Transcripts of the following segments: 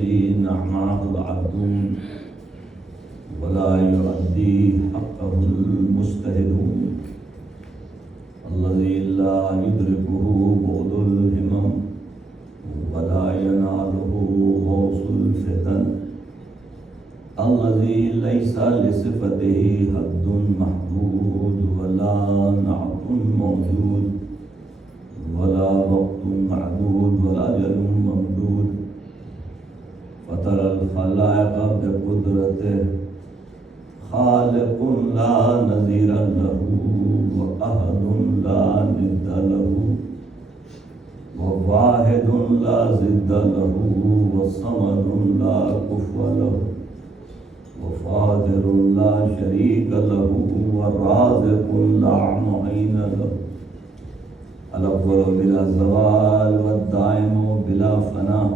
الذين أعماه العبدون ولا يؤدي حقه المجتهدون الذي لا يدركه بعد الهمم ولا يناله غوص الفتن الذي ليس لصفته حد محدود ولا نعت موجود ولا وقت معدود ولا أجل ممدود فترى الخلائق بقدرته خالق لا نظير له وأحد لا ند له وواحد لا ضد له وصمد لا كفو له وفاضل لا شريك له والرازق لا معين له الأول بلا زوال والدائم بلا فناء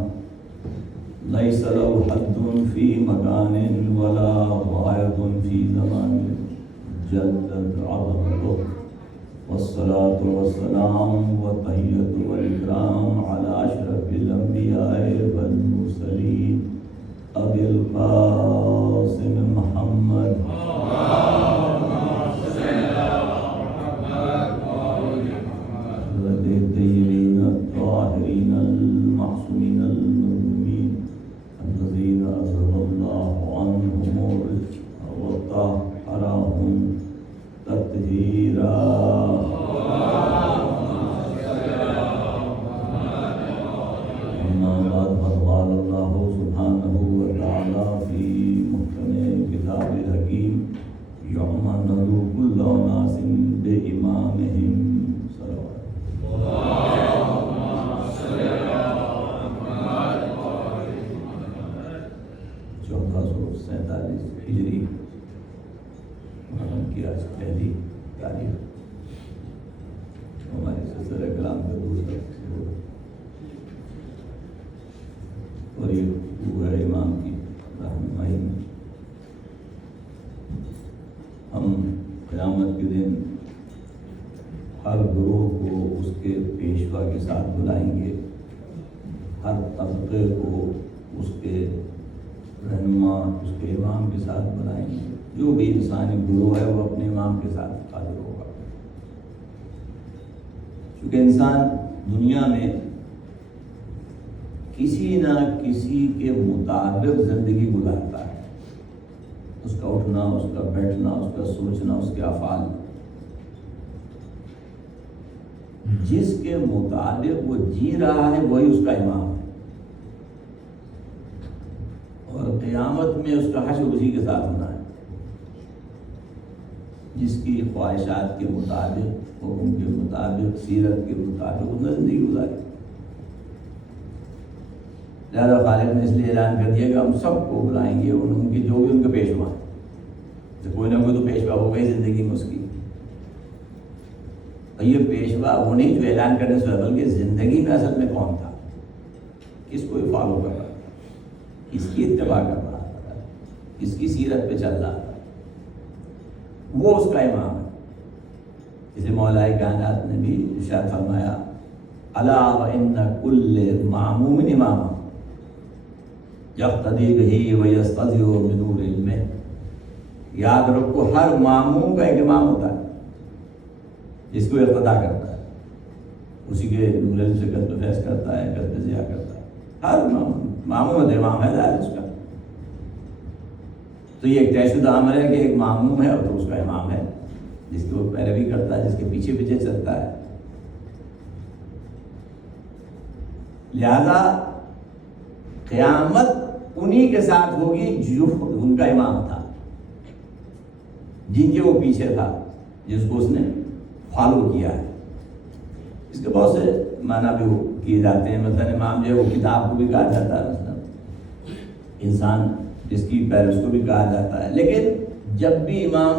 ليس له حد في مكان ولا غاية في زمان جلت عظمته والصلاة والسلام والتحية والإكرام على أشرف الأنبياء والمرسلين أبي القاسم محمد الطيبين الطاهرين المعصومين المظلومين الذين أذهب الله عنهم الرجس وطهرهم تطهيرا. أما بعد فقال الله سبحانه وتعالى في محكم كتاب الحكيم يوم ندعو كل أناس بإمامهم صلوات. 1447 ہجری محرم کی آج پہلی تاریخ ہمارے سلسلہ کلام کا دوسرا اور یہ ہوا ہے امام کی رہنمائی میں. ہم قیامت کے دن ہر گروہ کو اس کے پیشوا کے ساتھ بلائیں گے، ہر طبقے کو اس کے رہنما اس کے امام کے ساتھ بلائیں گے. جو بھی انسانی گروہ ہے وہ اپنے امام کے ساتھ حاضر ہوگا. کیونکہ انسان دنیا میں کسی نہ کسی کے مطابق زندگی گزارتا ہے. اس کا اٹھنا، اس کا بیٹھنا، اس کا سوچنا، اس کے افعال جس کے مطابق وہ جی رہا ہے وہی اس کا امام ہے. اور قیامت میں اس کا حشر اسی کے ساتھ ہونا ہے. جس کی خواہشات کے مطابق، حکم کے مطابق، سیرت کے مطابق اس نے زندگی گزاری. لہٰذا خالق نے اس لیے اعلان کر دیا کہ ہم سب کو بلائیں گے، ان کے جو بھی ان کے پیشوا ہیں. تو کوئی نہ کوئی تو پیشوا ہو گئی زندگی میں اس کی. اور یہ پیشوا وہ نہیں جو اعلان کرنے سے بلکہ زندگی میں اصل میں کون تھا، کس کو فالو کر رہا تھا، کس کی اتباع کر رہا تھا، کس کی سیرت پہ چل رہا تھا، وہ اس کا امام ہے. جسے مولا کائنات نے بھی ارشاد فرمایا الا وان کل معموم امام یقتدی بہ ویستضیء بنور علمہ. یاد رکھو ہر معموم کا ایک امام ہوتا ہے جس کو اقتدا کرتا ہے، اسی کے نور علم سے قصد فیض کرتا ہے، قصد ضیاء کرتا ہے. ہر معموم امام ہے ظاہر اس کا. تو یہ ایک طے شدہ امر ہے کہ ایک معموم ہے اور تو اس کا امام ہے جس کی وہ پیروی کرتا ہے، جس کے پیچھے پیچھے چلتا ہے. لہذا قیامت انہی کے ساتھ ہوگی جو ان کا امام تھا، جن کے وہ پیچھے تھا، جس کو اس نے فالو کیا ہے. اس کے بہت سے معنی بھی کیے جاتے ہیں. مثلا امام جو ہے وہ کتاب کو بھی کہا جاتا ہے، مثلا انسان جس کی پیروی اس کو بھی کہا جاتا ہے. لیکن جب بھی امام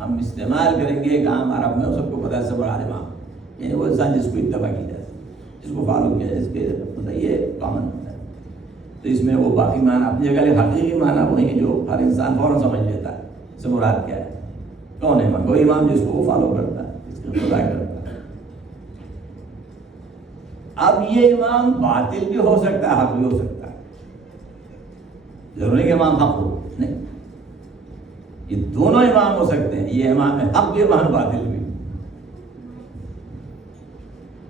ہم استعمال کریں گے ایک عام عرب میں سب کو پتہ ہے سب بڑا امام یعنی وہ انسان جس کو اتباع کی جائے، جس کو فالو کیا جائے، جس کے مطلب یہ کامن ہے. تو اس میں وہ باقی معنی اپنی جگہ حقیقی معنی وہی ہے جو ہر انسان فوراً سمجھ لیتا ہے اس سے مراد کیا ہے. کون ہے امام؟ وہی امام جس کو وہ فالو کرتا ہے، جس کو خدا کرتا ہے. اب یہ امام باطل بھی ہو سکتا ہے، حق بھی ہو سکتا ہے، ضروری کہ امام حق ہو نہیں، یہ دونوں امام ہو سکتے ہیں، یہ امام حق بھی امام باطل بھی۔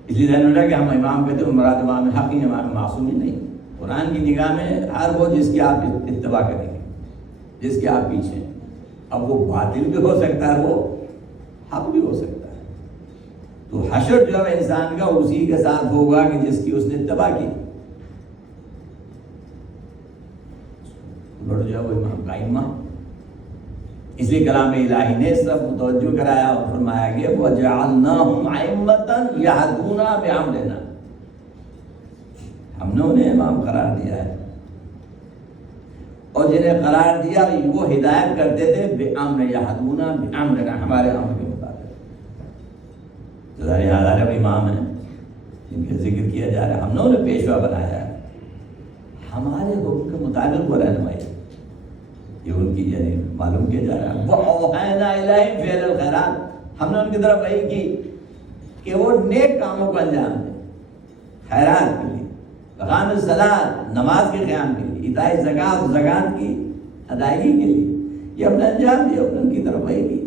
اس لیے ذہن میں رکھے کہ ہم امام کہتے ہیں مراد امام حق ہی، امام معصوم ہی نہیں۔ قرآن کی نگاہ میں ہر وہ جس کی آپ اتباع کریں گے، جس کے آپ پیچھے ہیں، اب وہ باطل بھی ہو سکتا ہے، وہ حق بھی ہو سکتا ہے۔ تو حشر جو ہے انسان کا اسی کے ساتھ ہوگا کہ جس کی اس نے اتباع کی، جو ہے وہ امام کا امام۔ اس لیے کلام الہی نے سب متوجہ کرایا اور فرمایا کہ وَجَعَلْنَاهُمْ أَئِمَّةً يَهْدُونَ بِأَمْرِنَا، ہم نے انہیں امام قرار دیا ہے، اور جنہیں قرار دیا وہ ہدایت کرتے تھے بِأَمْرِ يَهْدُونَ بِأَمْرِنَا، ہمارے امر کے مطابق۔ تو ظاہر یاد آ رہا ہے امام ہیں جن کا ذکر کیا جا رہا ہے، ہم نے انہیں پیشوا بنایا ہے، ہمارے حکم کے مطابق وہ رہنمائی، یہ ان کی یعنی معلوم کیا جا رہا ہے۔ وَأَوْحَيْنَا إِلَيْهِمْ فِعْلَ الْخَيْرَاتِ، ہم نے ان کی طرف وحی کی کہ وہ نیک کاموں کو انجام دیں، خیرات کے لیے، اقام الصلاۃ، نماز کے قیام کے لیے، ایتاء الزکوٰۃ، زکوٰۃ کی ادائیگی کے لیے، یہ ہم نے انجام دیا، ہم نے ان کی طرف وحی کی۔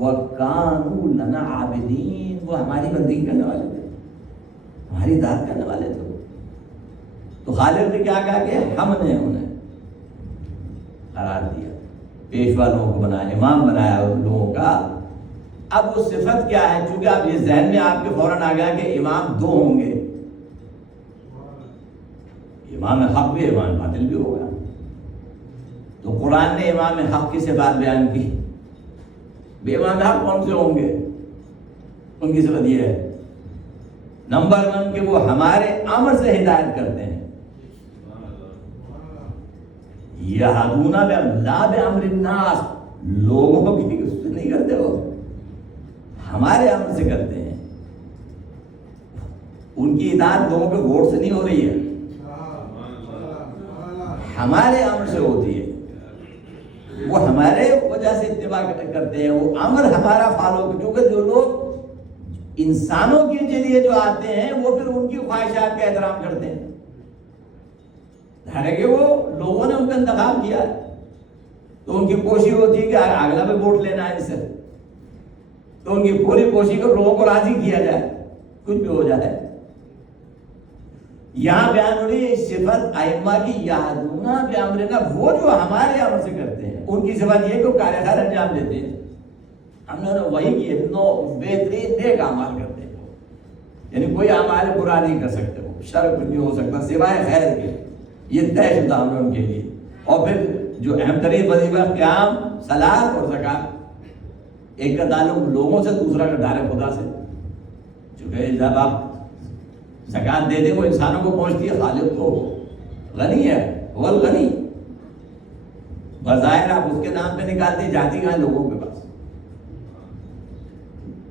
وَكَانُوا لَنَا عَابِدِينَ، وہ ہماری بندگی کرنے والے تھے، ہماری اطاعت کرنے والے تھے۔ تو خالق نے کیا کہا کہ ہم نے انہیں قرار دیا، پیشوا لوگوں کو بنایا، امام بنایا لوگوں کا۔ اب وہ صفت کیا ہے؟ چونکہ اب یہ ذہن میں آپ کے فوراً آ گیا کہ امام دو ہوں گے، امام حق بھی، امام باطل بھی ہوگا۔ تو قرآن نے امام حق کی صفات بیان کی، بے امام حق کون سے ہوں گے؟ ان کی صفت یہ ہے نمبر 1 کہ وہ ہمارے امر سے ہدایت کرتے ہیں، یہدون لا بامر الناس، لوگوں کی اس سے نہیں کرتے، وہ ہمارے امر سے کرتے ہیں، ان کی اطاعت لوگوں کے ووٹ سے نہیں ہو رہی ہے، ہمارے امر سے ہوتی ہے، وہ ہمارے وجہ سے اتباع کرتے ہیں، وہ امر ہمارا فالو، کیونکہ جو لوگ انسانوں کے لیے جو آتے ہیں وہ پھر ان کی خواہشات کا احترام کرتے ہیں، ہے کہ وہ لوگوں نے ان کا انتخاب کیا ہے، تو ان کی کوشش ہوتی ہے کہ اگلا بھی ووٹ لینا ہے ان سے، تو ان کی پوری کوشش کو لوگوں کو راضی کیا جائے، کچھ بھی ہو جائے۔ یہاں بیان ہو رہی ہے صفت ائمہ کی، یہدون بامرنا، وہ جو ہمارے امر سے کرتے ہیں، ان کی صفت یہ کہ وہ کار خیر انجام دیتے ہیں، ہم نے وہی کیے، بہترین نیک اعمال کرتے ہیں، یعنی کوئی اعمال برا نہیں کر سکتے، وہ شر کچھ نہیں ہو سکتا سوائے خیر کے، یہ طے شدہ ہم نے ان کے لیے۔ اور پھر جو اہم ترین وظیفہ قیام، صلاۃ اور زکوٰۃ، ایک کا تعلق لوگوں سے، دوسرا کا ڈائریکٹ خدا سے، چونکہ جب آپ زکوٰۃ دے دیں وہ انسانوں کو پہنچتی ہے، خالق کو غنی ہے، وہ الغنی، بظاہر آپ اس کے نام پہ نکالتے جاتی کہاں لوگوں کے پاس۔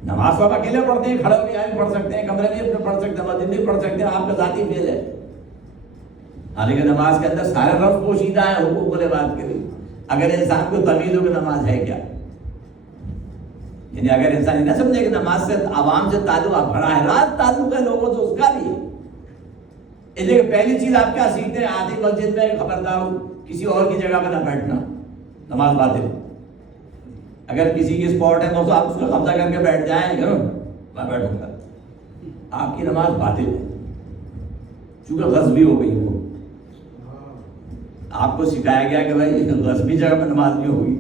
نماز تو آپ اکیلے پڑھتے ہیں، کھڑے ہوئے بھی پڑھ سکتے ہیں، کمرے میں اپنے پڑھ سکتے ہیں، مسجد میں پڑھ سکتے ہیں، آپ کا ذاتی فعل ہے، حالانکہ نماز کے اندر سارے لفظ پوشیدہ ہیں حقوق العباد کے لیے۔ اگر انسان کو تمیز ہو کہ نماز ہے کیا، یعنی اگر انسان یہ نہ سمجھے کہ نماز سے عوام سے تعلق، براہ راست تعلق ہے لوگوں سے، اس کا بھی ہے۔ اس لیے پہلی چیز آپ کیا سیکھتے ہیں؟ آدھی مسجد میں خبردار کسی اور کی جگہ پہ نہ بیٹھنا، نماز باطل۔ اگر کسی کی اسپاٹ ہے تو آپ اس کو قبضہ کر کے بیٹھ جائیں، میں بیٹھوں گا، آپ کی نماز باطل ہے، چونکہ غصبی ہو گئی وہ۔ آپ کو سکھایا گیا کہ بھائی غصبی جگہ پہ نماز نہیں ہوگی،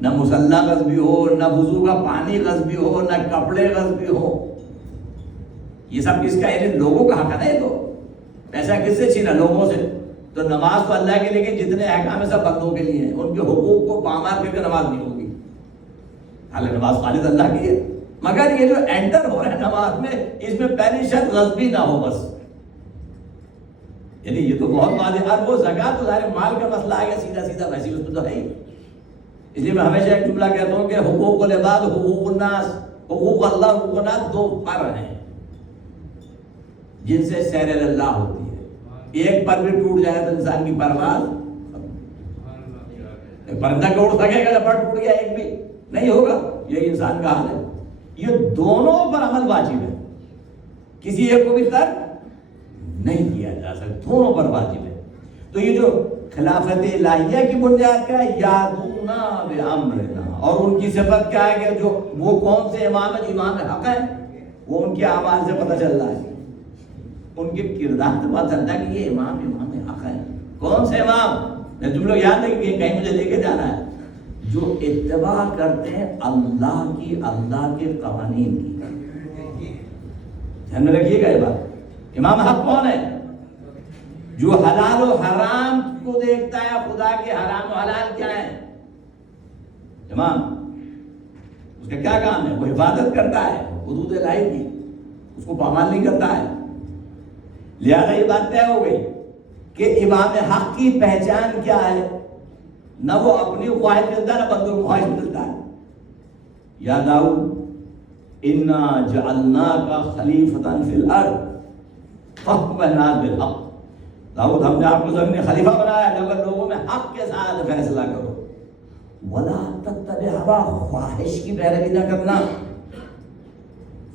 نہ مصلی غصبی ہو، نہ وضو کا پانی غصبی ہو، نہ کپڑے غصبی ہو، یہ سب کس کا ہے؟ لوگوں کا حق ہے، تو پیسہ کس سے چھینا؟ لوگوں سے۔ تو نماز تو اللہ کے لیے، جتنے احکام ہیں سب بندوں کے لیے ہیں، ان کے حقوق کو پامال کر کے نماز نہیں ہوگی، حالانکہ نماز خالص اللہ کی ہے، مگر یہ جو انٹر ہو رہا ہے نماز میں، اس میں پہلی شرط غصبی نہ ہو بس، یعنی یہ تو بہت واضح۔ اور وہ زکوٰۃ تو ظاہر مال کا مسئلہ آ گیا سیدھا سیدھا، ویسے اس میں تو ہے ہی۔ اس لیے میں ہمیشہ ایک جملہ کہتا ہوں کہ حقوق العباد، حقوق الناس، حقوق اللہ، حقوق الناس دو پر ہیں جن سے سیر اللہ ہوتی ہے۔ ایک پر بھی ٹوٹ جائے تو انسان کی پرواز، پرندہ کو اڑ سکے گا، پر ٹوٹ گیا ایک بھی نہیں ہوگا، یہ انسان کا حال ہے۔ یہ دونوں پر عمل واجب ہے، کسی ایک کو بھی ترک نہیں کیا جا سکتا، دونوں پر واجب ہے۔ تو یہ جو خلافت الہیہ کی بنیاد کیا ہے؟ یادونا بامرنا، اور ان کی صفت کیا ہے کہ جو وہ کون سے امام ہے؟ امام حق ہے، وہ ان کے اعمال سے پتہ چل رہا ہے، ان کے کردار سے پتہ چلتا ہے کہ یہ امام حق ہے۔ کون سے امام؟ تم لوگ یاد رکھیں کہ کہیں مجھے لے کے جانا ہے، جو اتباع کرتے ہیں اللہ کی، اللہ کے قوانین کی۔ دھیان میں رکھیے گا یہ بات، امام حق کون ہے؟ جو حلال و حرام کو دیکھتا ہے، خدا کے حرام و حلال کیا ہے، امام اس کا کیا کام ہے؟ وہ حفاظت کرتا ہے حدود الہی کی، اس کو پامال نہیں کرتا ہے۔ لہذا یہ بات طے ہو گئی کہ امام حق کی پہچان کیا ہے؟ نہ وہ اپنی خواہش ملتا ہے، نہ بندوں کی خواہش ملتا ہے۔ یا داؤد انا جعلناک خلیفۃ فی الارض فاحکم بین الناس بالحق، داؤد ہم نے آپ کو زمین میں خلیفہ بنایا ہے، اگر لوگوں میں حق کے ساتھ فیصلہ کرو، ولا تتبع ہوا، خواہش کی پیروی نہ کرنا،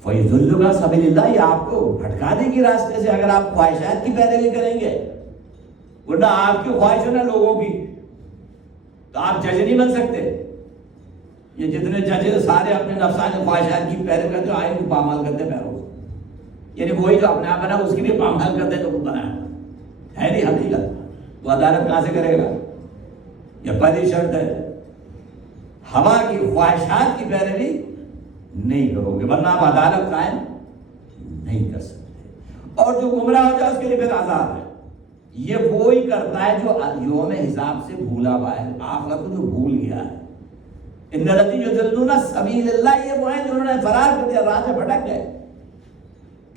فیضلک سبیل اللہ، یہ آپ کو بھٹکا دے گی راستے سے اگر آپ خواہشات کی پیروی کریں گے، ورنہ آپ کی خواہش ہے نا لوگوں کی، تو آپ جج نہیں بن سکتے۔ یہ جتنے جج سارے اپنے نفسانی خواہشات کی پیروی کرتے آئین کو پامال کرتے پیروں، یعنی وہی جو اپنے آپ بنا اس کی بھی پامال کرتے جو بنایا ہے نہیں حقیقت، وہ عدالت کہاں سے کرے گا؟ یہ پہلی شرط ہے، ہوا کی خواہشات کی پیروی نہیں کرو گے، ورنہ آپ عدالت قائم نہیں کر سکتے۔ اور جو گمراہ ہو جائے اس کے لیے پھر عذاب ہے۔ یہ وہی کرتا ہے جو یوم حساب سے بھولا ہوا ہے، آخرت کو جو بھول گیا ہے۔ ان الذین یضلون سبیل اللہ، یہ وہ ہیں جنہوں نے فرار کر دیا، راہ سے بھٹک گئے۔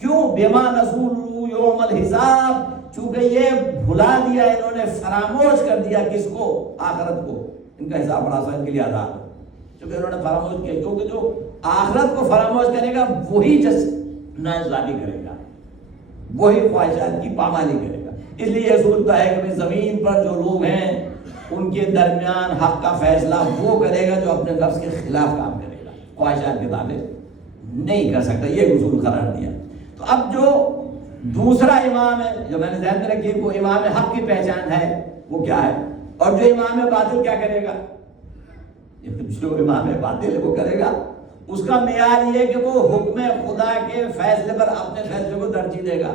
کیوں؟ بما نسوا یوم الحساب، چونکہ یہ بھلا دیا انہوں نے، فراموش کر دیا کس کو؟ آخرت کو۔ ان کا حساب بڑا سا ان کے لیے عذاب ہے، چونکہ انہوں نے فراموش کیا، کیونکہ جو آخرت کو فراموش کرے گا وہی ناانصافی کرے گا، وہی خواہشات کی پامالی کرے گا۔ اس لیے یہ صورت ہے کہ زمین پر جو لوگ ہیں ان کے درمیان حق کا فیصلہ وہ کرے گا جو اپنے نفس کے خلاف کام کرے گا، خواہشات کے تابع نہیں کر سکتا، یہ اصول قرار دیا۔ تو اب جو دوسرا امام ہے جو میں نے ذہن میں رکھی، وہ امام حق کی پہچان ہے، وہ کیا ہے؟ اور جو امام باطل کیا کرے گا؟ جو امام باطل ہے وہ کرے گا، اس کا معیار یہ کہ وہ حکم خدا کے فیصلے پر اپنے فیصلے کو ترجیح دے گا،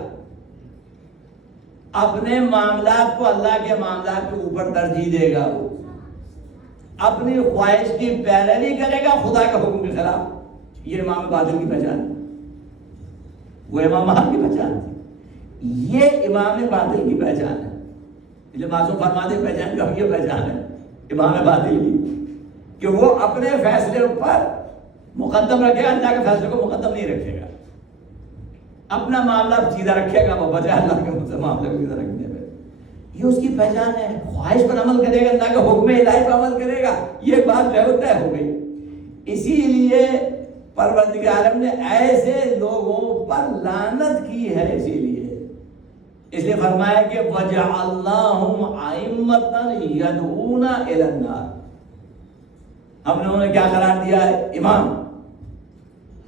اپنے معاملات کو اللہ کے معاملات کے اوپر ترجیح دے گا، اپنی خواہش کی پیروی کرے گا خدا کے حکم کے خلاف۔ یہ امام باطل کی پہچان ہے، وہ امام حق کی پہچان تھی، یہ امام باطل کی پہچان ہے۔ اس لیے معصوم فرماتے ہیں پہچان کا یہ پہچان ہے امام باطل کی، کہ وہ اپنے فیصلے پر مقدم رکھے گا، اللہ کے فیصلے کو مقدم نہیں رکھے گا، اپنا معاملہ سیدھا رکھے گا، وہ بجائے اللہ کے مجھ سے معاملے کو سیدھا رکھنے میں۔ یہ اس کی پہچان ہے، خواہش پر عمل کرے گا، اللہ کے حکم الہی پر عمل کرے گا، یہ بات جو ہے طے ہو گئی۔ اسی لیے پروردگار عالم نے ایسے لوگوں پر لعنت کی ہے، اس لیے فرمایا کہ وَجَعَلْنَاهُمْ أَئِمَّةً يَدْعُونَ إِلَى النَّارِ، ہم نے انہیں کیا قرار دیا ہے؟ امام۔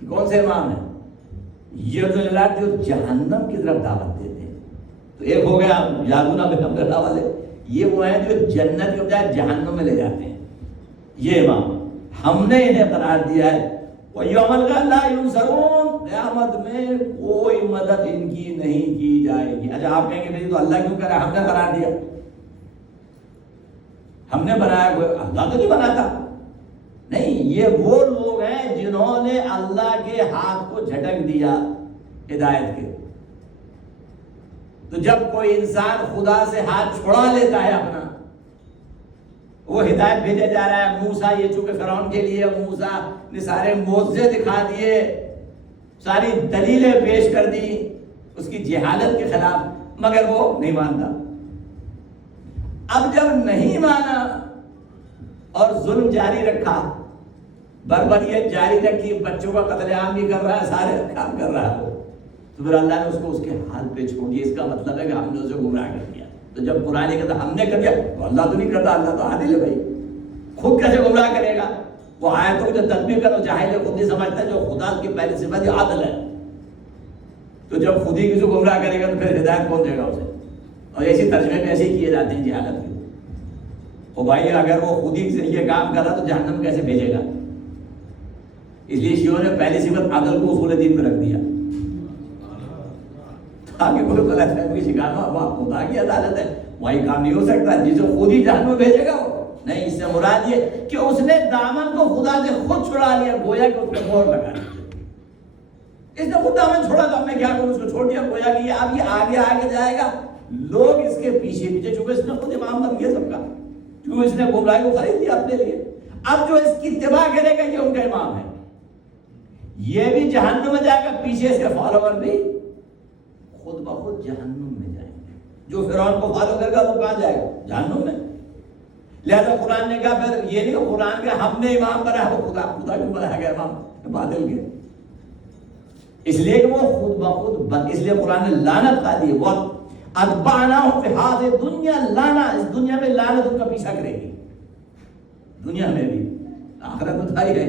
کون سے امام ہیں؟ یہ جو جہنم کی طرف دعوت دیتے ہیں۔ تو ایک ہو گیا یادونا بامرنا والے، یہ وہ ہیں جو جنت کے بجائے جہنم میں لے جاتے ہیں، یہ امام ہم نے انہیں قرار دیا ہے۔ وَيَوْمَ الْقِيَامَةِ لَا يُنصَرُونَ، قیامت میں کوئی مدد ان کی نہیں کی جائے گی۔ اچھا آپ کہیں گے نہیں تو اللہ کیوں کرا؟ ہم نے قرار دیا، ہم نے بنایا، کوئی اللہ تو نہیں بناتا۔ نہیں، یہ وہ لوگ ہیں جنہوں نے اللہ کے ہاتھ کو جھٹک دیا ہدایت کے۔ تو جب کوئی انسان خدا سے ہاتھ چھڑا لیتا ہے اپنا، وہ ہدایت بھیجے جا رہا ہے، موسیٰ یہ چونکہ فرعون کے لیے، موسیٰ نے سارے معجزے دکھا دیے، ساری دلیلیں پیش کر دی اس کی جہالت کے خلاف، مگر وہ نہیں مانتا۔ اب جب نہیں مانا اور ظلم جاری رکھا، بربریت جاری رکھی، بچوں کا قتل عام بھی کر رہا ہے، سارے کام کر رہا ہے، تو پھر اللہ نے اس کو اس کے حال پہ چھوڑ دیا۔ اس کا مطلب ہے کہ ہم نے اسے گمراہ کر دیا۔ تو جب قرآن کہتا ہم نے کر دیا، تو اللہ تو نہیں کرتا، اللہ تو عادل ہے بھائی، خود کیسے گمراہ کرے گا؟ وہ آیتوں کو جو تطبیق کرو جاہل خود نہیں سمجھتا، جو خدا کی پہلی صفت عادل ہے، تو جب خود ہی کسی کو گمراہ کرے گا تو پھر ہدایت کون دے گا اسے؟ اور ایسی ترجمے میں ایسے ہی کیے جاتے ہیں جہالت کے. او بھائی اگر وہ خود ہی سے یہ کام کرا تو جہنم کیسے بھیجے گا؟ اس لیے شیعوں نے پہلی صفت عدل کو اصول دین میں رکھ دیا تاکہ کوئی غلط فہمی کی شکار ہو. اب خدا کی عدالت ہے، وہی کام نہیں ہو سکتا جسے خود ہی جہنم بھیجے گا وہ نہیں. اس سے مراد یہ کہ اس نے دامن کو خدا سے خود چھڑا لیا، گویا کہ اس نے مہر لگا دی. اس نے خود دامن چھوڑا تو اب میں کیا کروں، اس کو چھوڑ دیا، گویا کہ اب یہ آگے آگے جائے گا. لوگ اس کے پیچھے پیچھے، چونکہ اس نے خود امام بن گیا سب کا، کیوں اس نے گمراہی کو خرید لیا اپنے لیے. اب جو اس کی اتباع کرے گا یہ ان کا امام ہے، یہ بھی جہنم میں جائے گا، پیچھے اس کے فالوور بھی خود بخود جہنم میں جائیں گے. جو فرعون کو فالو کرے گا وہ کہاں جائے گا؟ جہنم میں. لہذا قرآن نے کہا پھر یہ نہیں قرآن کے ہم نے امام بنایا، وہ خدا کیوں بنایا گیا امام بادل کے؟ اس لیے کہ وہ خود بخود اس لیے قرآن نے لعنت کہا دی. وقت اتبعناہم فی ہذہ الدنیا لانا، اس دنیا میں لعنت ان کا پیچھا کرے گی، دنیا میں بھی، آخرت میں تھا ہی ہے،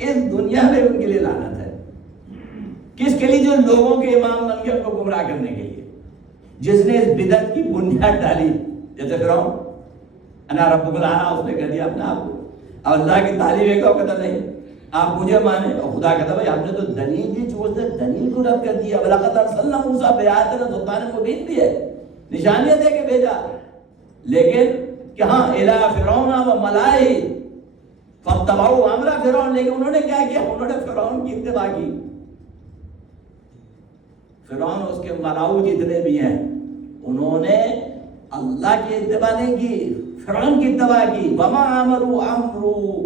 اس دنیا میں ان کے لیے لعنت ہے. کس کے لیے؟ جو لوگوں کے امام بن کے ان کو گمراہ کرنے کے لیے، جس نے اس بدعت کی بنیاد ڈالی. جیسے فرعون انا ربکم الاعلی، اس نے کہہ دیا اپنے آپ کو. اب اللہ کی تعلیم ایک اور کہتا نہیں آپ مجھے مانے، اور خدا کہتا بھائی ہم نے تو دلیل دی، جو اس نے دلیل کو رد کر دیا. وَلَقَدْ أَرْسَلْنَا مُوسَىٰ بِآيَاتِنَا سُلْطَانٍ مُبِينٍ بھی ہے، نشانیاں دے کے بھیجا. لیکن کہ ہاں إِلَىٰ فِرْعَوْنَ وَمَلَائِهِ فَاتَّبَعُوا أَمْرَ فِرْعَوْنَ، لیکن انہوں نے کیا کیا؟ انہوں نے فرعون کی اتباع کی. فرعون اور اس کے ملاؤ جتنے بھی ہیں انہوں نے اللہ کی اتباع نہیں کی، فرعون کی اتباع کی. وَمَا أَمَرُوا أَمْرُوا،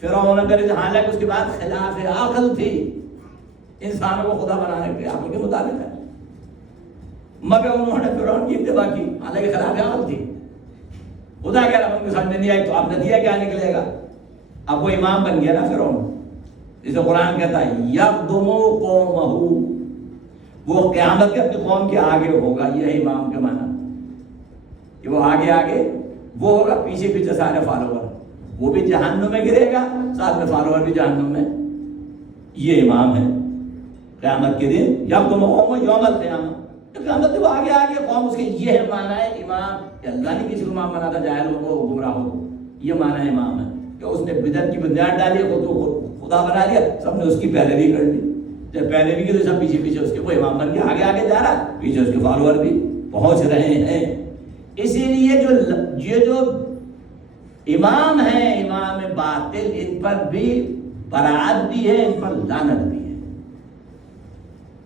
فرعون اگر حالانکہ اس کے بعد خلاف عقل تھی، انسانوں کو خدا بنانے کے عقل کے مطابق ہے، مگر انہوں نے فرعون کی اتباع کی حالانکہ خلاف عقل تھی. خدا کہہ رہا ان کو سمجھ میں نہیں آئی تو اب نتیجہ کیا نکلے گا؟ اب وہ امام بن گیا نا فرعون. جسے قرآن کہتا ہے یقدم قومہ، وہ قیامت کے اپنی قوم کے آگے ہوگا. یہ ہے امام کے معنی کہ وہ آگے آگے وہ ہوگا، پیچھے پیچھے سارے فالوور. وہ بھی جہنم میں گرے گا، ساتھ میں فالوور بھی جہنم میں. یہ امام ہے قیامت کے دن. یقدم قومہ یوم القیامہ، قیامت جب آگے آگے قوم اس کے. یہ ہے معنی ہے امام کہ اللہ نے کسی کو امام بنا تھا جاہلوں کو گمراہوں کو. یہ معنی ہے امام ہے کہ اس نے بدعت کی بنیاد ڈالی، خود کو خدا بنا لیا، سب نے اس کی پیروی کر لی. جب پیروی کی تو سب پیچھے پیچھے اس کے، وہ امام بن کے آگے آگے جا رہا، پیچھے اس کے فالوور بھی پہنچ رہے ہیں. اسی لیے یہ جو امام ہیں امام باطل، ان پر بھی برات بھی ہے، ان پر لعنت بھی ہے.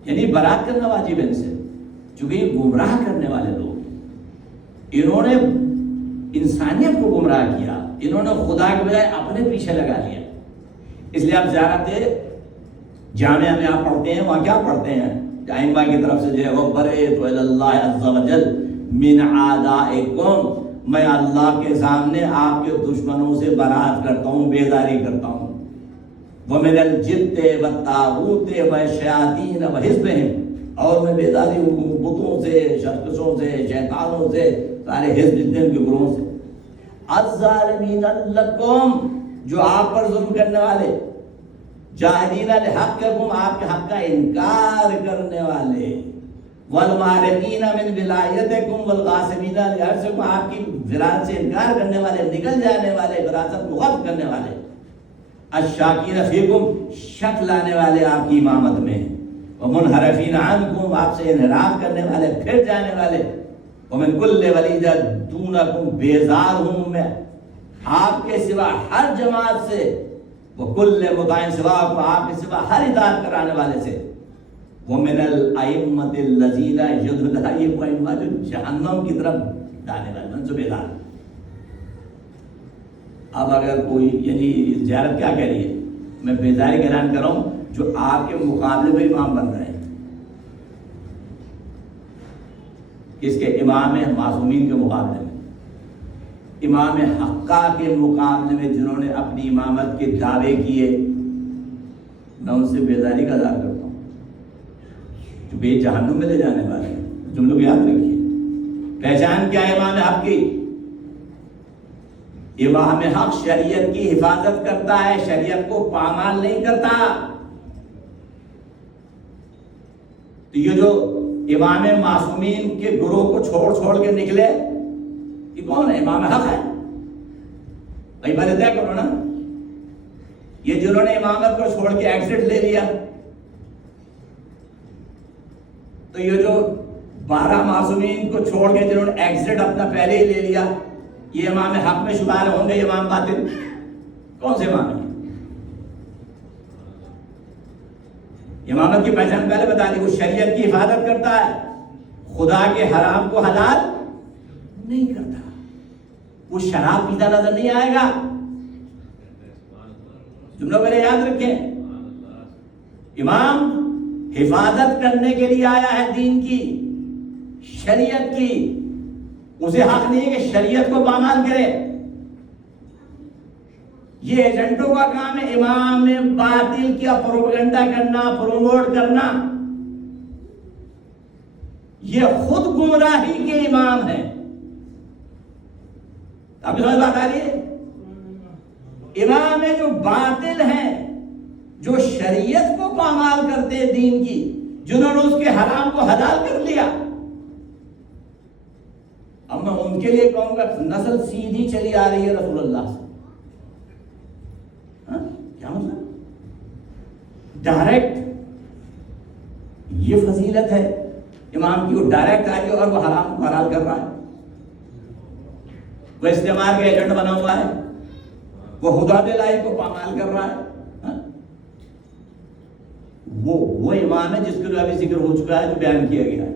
یعنی برات کرنا واجب ہے ان سے، چونکہ یہ گمراہ کرنے والے لوگ، انہوں نے انسانیت کو گمراہ کیا، انہوں نے خدا کے بجائے اپنے پیچھے لگا لیا. اس لیے آپ زیارت جامعہ میں آپ پڑھتے ہیں، وہاں کیا پڑھتے ہیں؟ ائمہ کی طرف سے جو ہے وہ برئت اللہ عز وجل من اعدائکم، میں اللہ کے سامنے آپ کے دشمنوں سے برات کرتا ہوں، بیداری کرتا ہوں. ومن الجبت والطاغوت والشیاطین وحزبہم، اور میں بیداری ہوں بتوں سے، شرکشوں سے، شیطانوں سے، سارے حزب جتنے ان کے گروہوں سے. الظالمین لکم، جو آپ پر ظلم کرنے والے، جاہدین لحقکم، آپ کے حق کا انکار کرنے والے، والمارقین من ولایتکم والغاصبین لارضکم، آپ کی وراثت سے انکار کرنے والے، نکل جانے والے، وراثت مغصب کرنے والے، الشاکین فیکم، شک لانے والے آپ کی امامت میں، ومنحرفین عنکم، آپ سے انحراف کرنے والے، پھر جانے والے، ومن کل ولیجہ دونکم، بیزار ہوں میں آپ کے سوا ہر جماعت سے، وکل مطاع سواکم، آپ کے سوا ہر اطاعت کرانے والے سے، ومن الائمۃ الذین یدعون، یہ ائمہ جو جہنم کی طرف ڈالنے والے، منصوبے دار. اب اگر کوئی یعنی زیارت کیا کہہ رہی ہے؟ میں بیزاری کا اعلان کر رہا ہوں جو آپ کے مقابلے میں امام بن رہے ہیں. کس کے؟ امام معصومین کے مقابلے میں، امام حقہ کے مقابلے میں، جنہوں نے اپنی امامت کے دعوے کیے. میں ان سے بیزاری کا اظہار کرتا ہوں، جو بے جہنم میں لے جانے والے ہیں. تم لوگ یاد رکھیے پہچان کیا ہے امام حق کی. امام حق شریعت کی حفاظت کرتا ہے، شریعت کو پامال نہیں کرتا. تو یہ جو امام معصومین کے گروہ کو چھوڑ کے نکلے، یہ کون ہے؟ امام حق ہے بھائی، پہلے طے کرو نا. یہ جنہوں نے امامت کو چھوڑ کے ایگزٹ لے لیا، تو یہ جو 12 معصومین کو چھوڑ کے جنہوں نے ایگزٹ اپنا پہلے ہی لے لیا، یہ امام حق میں شمار ہوں گے؟ امام باطل کون سے امام ہیں؟ امامت کی پہچان پہلے بتا دی، وہ شریعت کی حفاظت کرتا ہے، خدا کے حرام کو حلال نہیں کرتا، وہ شراب پیتا نظر نہیں آئے گا. تم لوگ میرے یاد رکھیں، امام حفاظت کرنے کے لیے آیا ہے دین کی، شریعت کی. اسے حق نہیں ہے کہ شریعت کو پامال کرے. یہ ایجنٹوں کا کام ہے امام باطل کا پروپیگنڈا کرنا، پروموٹ کرنا. یہ خود گمراہی کے امام ہیں. اب سمجھ بات آ رہی ہے؟ امام ہے جو باطل ہیں، جو شریعت کو پامال کرتے ہیں دین کی، جنہوں نے اس کے حرام کو حلال کر لیا. اب میں ان کے لیے کہوں گا نسل سیدھی چلی آ رہی ہے رسول اللہ سے. کیا مطلب؟ ڈائریکٹ یہ فضیلت ہے امام کی، وہ ڈائریکٹ آئی اور وہ حرام کو حلال کر رہا ہے. وہ استعمار کا ایجنٹ بنا ہوا ہے، وہ حدود الہی کو پامال کر رہا ہے. وہ امام ہے جس کے جو ابھی ذکر ہو چکا ہے، جو بیان کیا گیا ہے،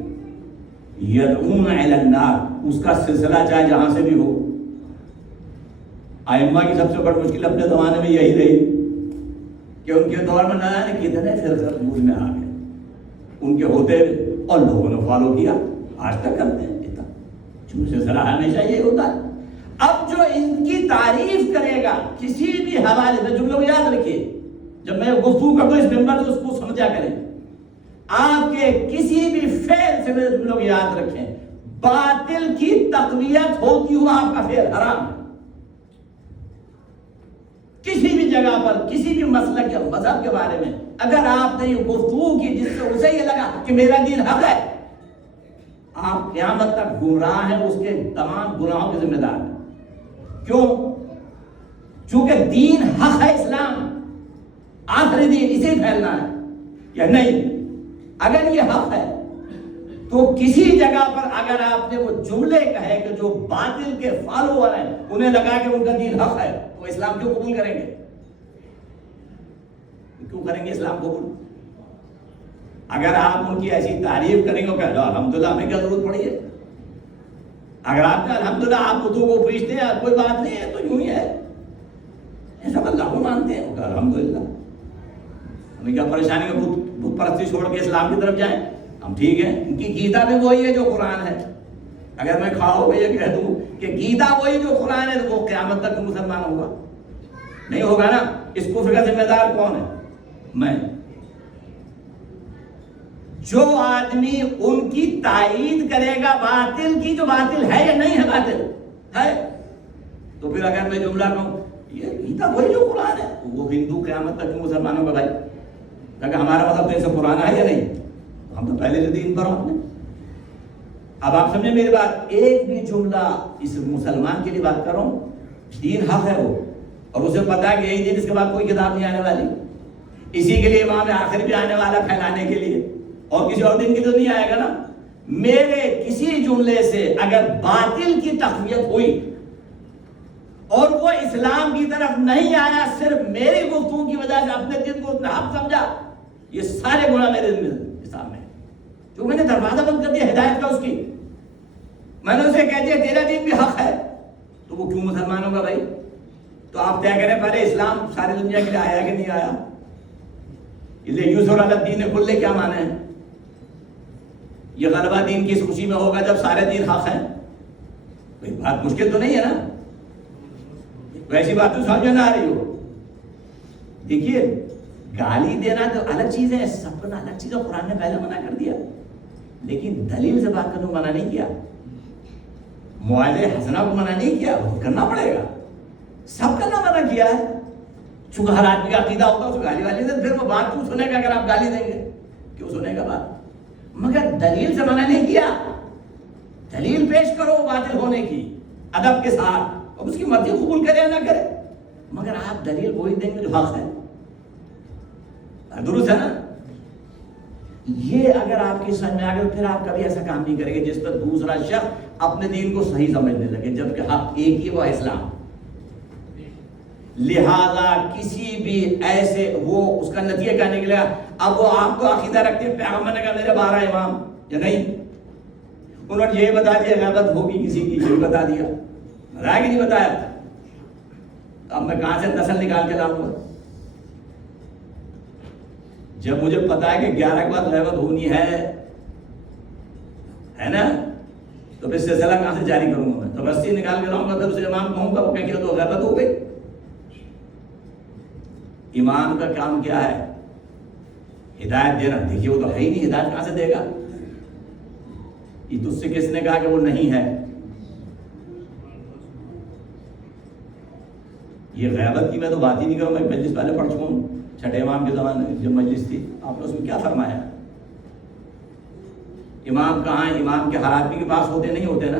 یدعون الی النار. اس کا سلسلہ چاہے جہاں سے بھی ہو. ائمہ کی سب سے بڑی مشکل اپنے زمانے میں یہی رہی کہ ان کے دور میں نہ جانے کتنے فرقے وجود میں آ گئے ان کے ہوتے اور لوگوں نے فالو کیا، آج تک کرتے ہیں. اتنا سلسلہ ہمیشہ یہ ہوتا ہے. اب جو ان کی تعریف کرے گا کسی بھی حوالے سے، جو لوگ یاد رکھیے جب میں گفتگو کرتا ہوں اس ممبر سے، اس کو سمجھا کریں. آپ کے کسی بھی فعل سے تم لوگ یاد رکھیں، باطل کی تقویت ہوتی ہوا آپ کا فعل حرام ہے. کسی بھی جگہ پر کسی بھی مسلک یا مذہب کے بارے میں اگر آپ نے یہ گفتگو کی جس سے اسے یہ لگا کہ میرا دین حق ہے، آپ قیامت تک گمراہ ہیں، اس کے تمام گناہوں کے ذمہ دار ہیں. کیوں؟ چونکہ دین حق ہے، اسلام آخری دین، اسے پھیلنا ہے. یا نہیں، اگر یہ حق ہے تو کسی جگہ پر اگر آپ نے وہ جملے کہے کہ جو باطل کے فالوور ہیں انہیں لگا کہ ان کا دین حق ہے، تو اسلام کیوں قبول کریں گے؟ کیوں کریں گے اسلام قبول؟ اگر آپ ان کی ایسی تعریف کریں گے کہ الحمدللہ ہمیں کیا ضرورت پڑی ہے. اگر آپ نے الحمدللہ آپ کتب کو پوچھتے ہیں کوئی بات نہیں ہے تو یوں ہی ہے، ایسا اللہ کو مانتے ہیں کہ الحمدللہ ہمیں کیا پریشانی ہے، بت پرستی چھوڑ کے اسلام کی طرف جائیں ہم. ٹھیک ہے، ان کی گیتا بھی وہی ہے جو قرآن ہے. اگر میں کھاؤ گے یہ کہہ دوں کہ گیتا وہی جو قرآن ہے، تو وہ قیامت تک مسلمان ہوگا؟ نہیں ہوگا نا. اس کفر کا ذمہ دار کون ہے؟ میں. جو آدمی ان کی تائید کرے گا باطل کی، جو باطل ہے یا نہیں ہے، باطل ہے، تو پھر اگر میں جملہ کہوں یہ گیتا وہی جو قرآن ہے، وہ ہندو قیامت تک مسلمان ہوگا. بھائی اگر ہمارا مطلب تو ایسا پرانا ہے یا نہیں؟ ہم تو پہلے سے دین پر ہم نے. اب آپ سمجھیں میری بات، ایک بھی جملہ اس مسلمان کے لیے بات کر رہا ہوں، دین حق ہے وہ، اور اسے پتا ہے کہ یہی دن اس کے بعد کوئی کتاب نہیں آنے والی، اسی کے لیے امام آخر بھی آنے والا پھیلانے کے لیے، اور کسی اور دن کی تو نہیں آئے گا نا. میرے کسی جملے سے اگر باطل کی تقویت ہوئی اور وہ اسلام کی طرف نہیں آیا، صرف میری گفتگو کی وجہ سے اپنے دین کو حق سمجھا، یہ سارے گناہ میرے دل میں سامنے ہیں. جو میں نے دروازہ بند کر دیا ہدایت کا، اس کی میں نے اسے کہہ دیا تیرا دین بھی حق ہے، تو وہ کیوں مسلمان ہوگا بھائی؟ تو آپ طے کریں پہلے اسلام ساری دنیا کے لیے آیا کہ نہیں آیا. اس لیے یوسف علیہ دین کھلے کیا مانے ہیں؟ یہ غلبہ دین کی اس خوشی میں ہوگا جب سارے دین حق ہیں. کوئی بات مشکل تو نہیں ہے نا، ویسی بات تو سمجھ نہ آ رہی ہو. دیکھیے گالی دینا تو الگ چیز ہے، سب کرنا الگ چیز ہے. قرآن نے پہلے منع کر دیا، لیکن دلیل سے بات کرنے کو منع نہیں کیا، موعظہ حسنہ کو منع نہیں کیا، وہ کرنا پڑے گا. سب کرنا منع کیا ہے. چونکہ ہر آدمی کا عقیدہ ہوتا ہے اس کو گالی والی سے، پھر وہ بات کیوں سنے گا؟ اگر آپ گالی دیں گے کیوں سنے گا بات؟ مگر دلیل سے منع نہیں کیا. دلیل پیش کرو باطل ہونے کی ادب کے ساتھ, اب اس کی مرضی قبول کرے یا نہ کرے, مگر آپ دلیل وہی دیں گے جو حق ہے. درست ہے نا؟ یہ اگر آپ کی سمجھ میں آ گیا پھر آپ کبھی ایسا کام نہیں کریں گے جس پر دوسرا شخص اپنے دین کو صحیح سمجھنے لگے, جبکہ حق ایک ہی, وہ اسلام. لہذا کسی بھی ایسے وہ اس کا نتیجہ کیا نکلے گا, اب وہ آپ کو عقیدہ رکھتے ہیں پیغمبر نے کہا میرے 12 امام یا نہیں, انہوں نے یہ بتا دیا غیبت ہوگی کسی کی, یہ بتا دیا, بتایا کہ نہیں بتایا, اب میں کہاں سے نسل نکال کے لاؤں گا؟ جب مجھے پتا ہے کہ 11 کے بعد غیبت ہونی ہے نا, تو پھر سلسلہ کہاں سے جاری کروں گا میں؟ تو رسی نکال کے لاؤں گا, پھر اسے امام کہوں گا, وہ کہیں گے تو غیبت ہو گئی. امام کا کام کیا ہے؟ ہدایت دینا. دیکھیے وہ تو ہے ہی نہیں, ہدایت کہاں سے دے گا؟ یہ تجھ سے کس نے کہا کہ وہ نہیں ہے؟ یہ غیبت کی میں تو بات ہی نہیں کروں, میں مجلس پہلے پڑھ چکا ہوں, چھٹے امام کے زمانے میں جو مجلس تھی, آپ نے اس میں کیا فرمایا؟ امام کہاں ہیں؟ امام کے ہر آدمی کے پاس ہوتے نہیں ہوتے نا,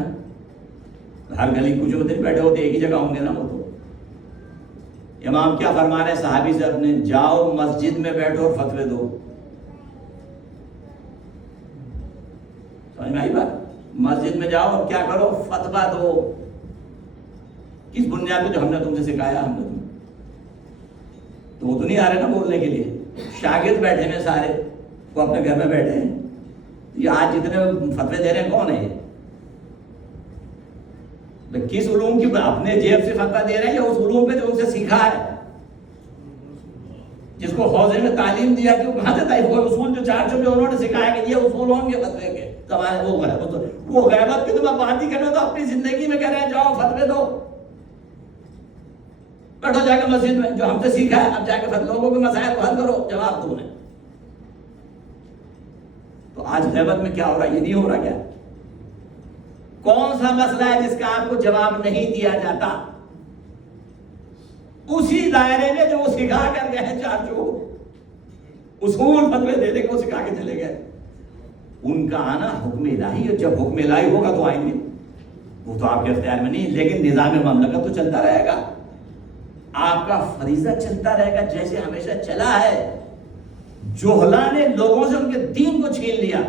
ہر گلی کچھ ہوتے نہیں بیٹھے ہوتے, ایک ہی جگہ ہوں گے نا وہ تو. امام کیا فرما رہے ہیں صحابی سے اپنے, جاؤ مسجد میں بیٹھو اور فتوے دو. سمجھ میں آئی بات؟ مسجد میں جاؤ اور کیا کرو؟ فتوا دو. کس بنیاد پہ؟ جو ہم نے تم سے سکھایا, ہم نے تو وہ تو نہیں آ رہے نا بولنے کے لیے. شاگرد بیٹھے ہیں سارے, وہ اپنے گھر میں بیٹھے ہیں. یہ آج جتنے فتوے دے رہے ہیں کون ہے یہ؟ کس علوم کی اپنے جیب سے فتویٰ دے رہے ہیں یا اس علوم پہ جو ان سے سیکھا ہے, جس کو حوضے میں تعلیم دیا کہ وہ کہاں سے تھا؟ وہ اصول جو 4 جو انہوں نے سکھایا کہ یہ اصول ہوں گے فتوے کے, وہ غیبت کی تو میں بات ہی کر رہا ہوں, تو اپنی زندگی میں کہہ رہے ہیں جاؤ فتوے دو, بیٹھو جا کے مسجد میں, جو ہم سے سیکھا ہے اب جا کے لوگوں کے مسائل کو حل کرو, جواب دو. تو آج غیبت میں کیا ہو رہا ہے؟ یہ نہیں ہو رہا کیا؟ کون سا مسئلہ ہے جس کا آپ کو جواب نہیں دیا جاتا؟ اسی دائرے میں جو وہ سکھا کر گئے 4 جو اصول فتوے دے دے کے وہ سکھا کے چلے گئے. ان کا آنا حکم الہی, اور جب حکم الہی ہوگا تو آئیں گے, وہ تو آپ کے اختیار میں نہیں, لیکن نظام مملکت تو چلتا رہے گا, آپ کا فریضہ چلتا رہے گا جیسے ہمیشہ چلا ہے. جوہلا نے لوگوں سے ان کے دین کو چھین لیا,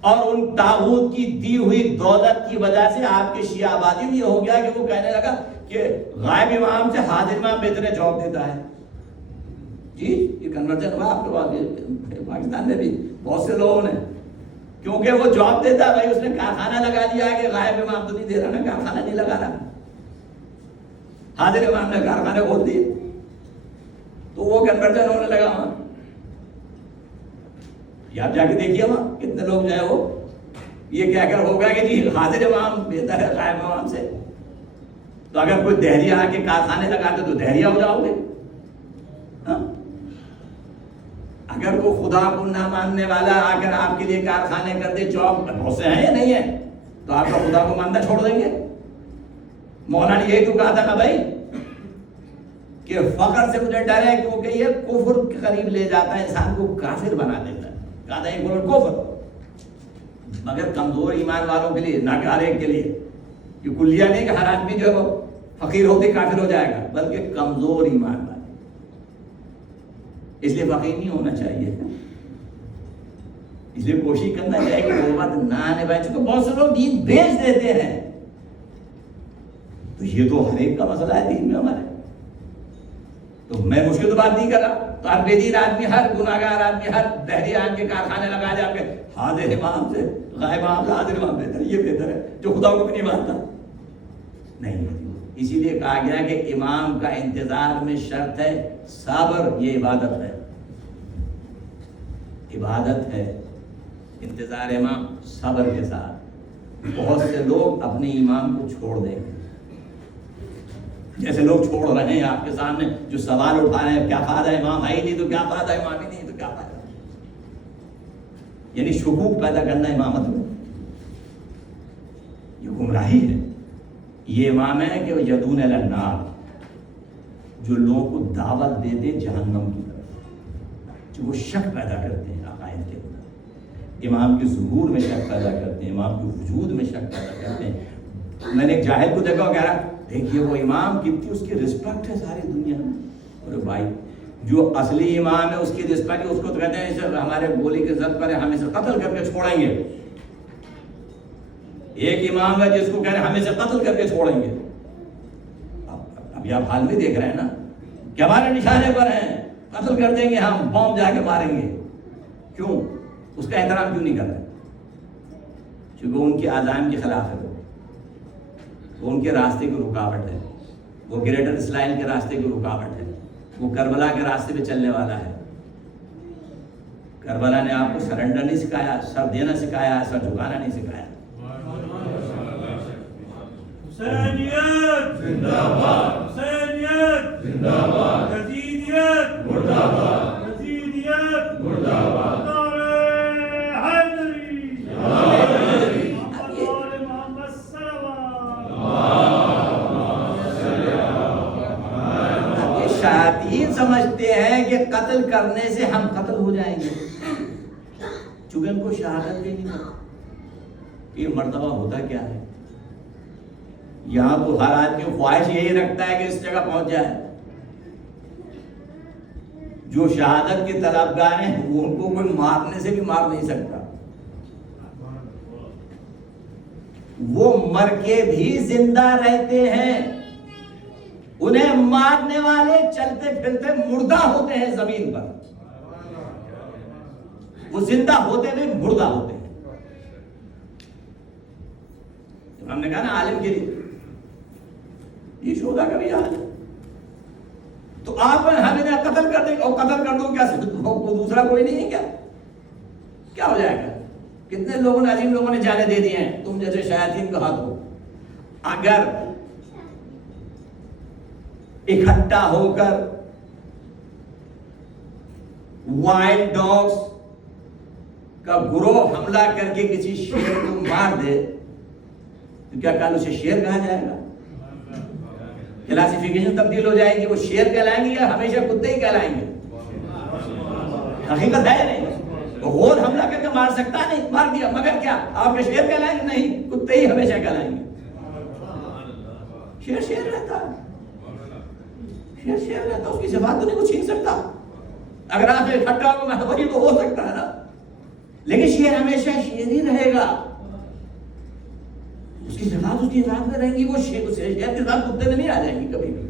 اور ان طاغوت کی دی ہوئی دولت کی وجہ سے آپ کے شیعہ آبادی میں یہ ہو گیا کہ وہ کہنے لگا کہ غائب امام سے حاضر امام بہتر جواب دیتا ہے. جی یہ کنورژن ہوا آپ کے پاس پاکستان میں بھی بہت سے لوگوں نے, کیونکہ وہ جواب دیتا ہے, بھائی اس نے کارخانہ لگا دیا کہ غائب امام تو نہیں دے رہا نا, کارخانہ نہیں لگا رہا, حاضر امام نے کارخانے کھول دیے, تو وہ کنورژن ہونے لگا وہاں. یہ آپ جا کے دیکھیے وہاں کتنے لوگ جو ہے وہ یہ کہہ کر ہوگا کہ جی حاضر امام بہتر ہے غائب امام سے. تو اگر کوئی دہریہ آ کے کارخانے لگاتے تو دہریہ ہو جاؤ گے. اگر کوئی خدا کو نہ ماننے والا آ کر آپ کے لیے کارخانے کر دے, جاب بہت سے ہیں یا نہیں ہے, تو آپ کا خدا کو ماننا چھوڑ دیں گے. مولانا نے یہی تو کہا تھا نا بھائی کہ فقر سے مجھے ڈر ہے کیونکہ یہ کفر کے قریب لے جاتا ہے, انسان کو کافر بنا دیتا ہے. کہا تھا یہ کفر, مگر کمزور ایمان والوں کے لیے, ناکارے کے لیے. یہ کلیہ نہیں کہ ہر آدمی جو ہے وہ فقیر ہوتے کافر ہو جائے گا, بلکہ کمزور ایمان والے. اس لیے فقیر نہیں ہونا چاہیے, اس لیے کوشش کرنا چاہیے کہ وہ بات نہ آنے پائے, چونکہ بہت سے لوگ دین بیچ دیتے ہیں. تو یہ تو ہر ایک کا مسئلہ ہے دین میں ہمارے. تو میں مشکل تو بات نہیں کر رہا, تو ہر بے دین آدمی, ہر گناہگار آدمی, ہر دہری آدمی کے کارخانے لگا جا کے حاضر امام سے غائب امام سے حاضر امام بہتر, یہ بہتر ہے جو خدا کو بھی نہیں مانتا. نہیں, اسی لیے کہا گیا کہ امام کا انتظار میں شرط ہے صبر. یہ عبادت ہے, عبادت ہے انتظار امام صبر کے ساتھ. بہت سے لوگ اپنے امام کو چھوڑ دیں گے, جیسے لوگ چھوڑ رہے ہیں آپ کے سامنے جو سوال اٹھا رہے ہیں, کیا فائدہ امام ہے ہی نہیں تو کیا فائدہ, امام ہی نہیں تو کیا فائدہ. یعنی شکوک پیدا کرنا امامت میں یہ گمراہی ہے. یہ امام ہے کہ یدون الی النار, جو لوگوں کو دعوت دیتے جہنم کی طرف, جو وہ شک پیدا کرتے ہیں عقائد کے اندر. امام کے ظہور میں شک پیدا کرتے ہیں، امام کے وجود میں شک پیدا کرتے ہیں۔ میں نے ایک جاہل کو دیکھا، کہہ رہا دیکھیے وہ امام کتنی اس کی رسپیکٹ ہے ساری دنیا میں۔ اور بھائی جو اصلی امام ہے اس کی رسپیکٹ، اس کو تو کہتے ہیں اسے ہمارے گولی کی زد پر ہے، ہم اسے قتل کر کے چھوڑیں گے۔ ایک امام ہے جس کو کہہ رہے ہیں ہم اسے قتل کر کے چھوڑیں گے۔ ابھی آپ حال میں دیکھ رہے ہیں نا کہ ہمارے نشانے پر ہیں، قتل کر دیں گے، ہم بم جا کے ماریں گے۔ کیوں؟ اس کا احترام کیوں نہیں کرتے؟ چونکہ ان کے عزائم کے خلاف ہے، وہ ان کے راستے کی رکاوٹ ہے، وہ گریٹر اسرائیل کے راستے کی رکاوٹ ہے، وہ کربلا کے راستے پہ چلنے والا ہے۔ کربلا نے آپ کو سرنڈر نہیں سکھایا، سر دینا سکھایا، سر جھکانا نہیں سکھایا۔ حسینیت زندہ باد، حسینیت زندہ باد، یزیدیت مردہ باد، یزیدیت مردہ باد، نعرہ حیدری، محمد صلی اب یہ شیاطین سمجھتے ہیں کہ قتل کرنے سے ہم قتل ہو جائیں گے، چونکہ ان کو شہادت بھی نہیں کہ یہ مرتبہ ہوتا کیا ہے۔ یہاں تو ہر آدمی خواہش یہی رکھتا ہے کہ اس جگہ پہنچ جائے۔ جو شہادت کے طلبگار ہیں وہ ان کو کوئی مارنے سے بھی مار نہیں سکتا، وہ مر کے بھی زندہ رہتے ہیں۔ انہیں مارنے والے چلتے پھرتے مردہ ہوتے ہیں زمین پر، وہ زندہ ہوتے ہوئے مردہ ہوتے ہیں۔ ہم نے کہا نا عالم کے لیے یہ شودا کا بھی حال ہے، تو آپ ہمیں قتل کر دیں اور قتل کر دو، کیا دوسرا کوئی نہیں ہے کیا ہو جائے گا؟ کتنے لوگوں نے، عظیم لوگوں نے جانے دے دی ہیں تم جیسے شیاطین کا ہاتھ ہو۔ اگر اکٹھا ہو کر وائلڈ ڈاگز کا گروہ حملہ کر کے کسی شیر کو مار دے تو کیا کل اسے شیر کہا جائے گا؟ کلاسیفیکیشن تبدیل ہو جائے گی، وہ شیر کہلائیں گے یا ہمیشہ کتے ہی کہلائیں گے؟ حقیقت ہے نہیں، وہ غور حملہ کر کے مار سکتا نہیں، مار دیا، مگر کیا آپ کے شیر کہلائیں گے؟ نہیں، کتے ہی ہمیشہ کہلائیں گے۔ شیر شیر رہتا ہے، شیر شیر رہتا ہے، اس کی صفات تو نہیں کچھ چھین سکتا۔ اگر آپ سے اکٹھا ہو میں وہی تو ہو سکتا ہے نا، لیکن شیر ہمیشہ شیر ہی رہے گا، اس کی صفات اس کی ذات میں رہیں گی، وہ شیر کے ساتھ کتے میں نہیں آ جائیں گی، کبھی بھی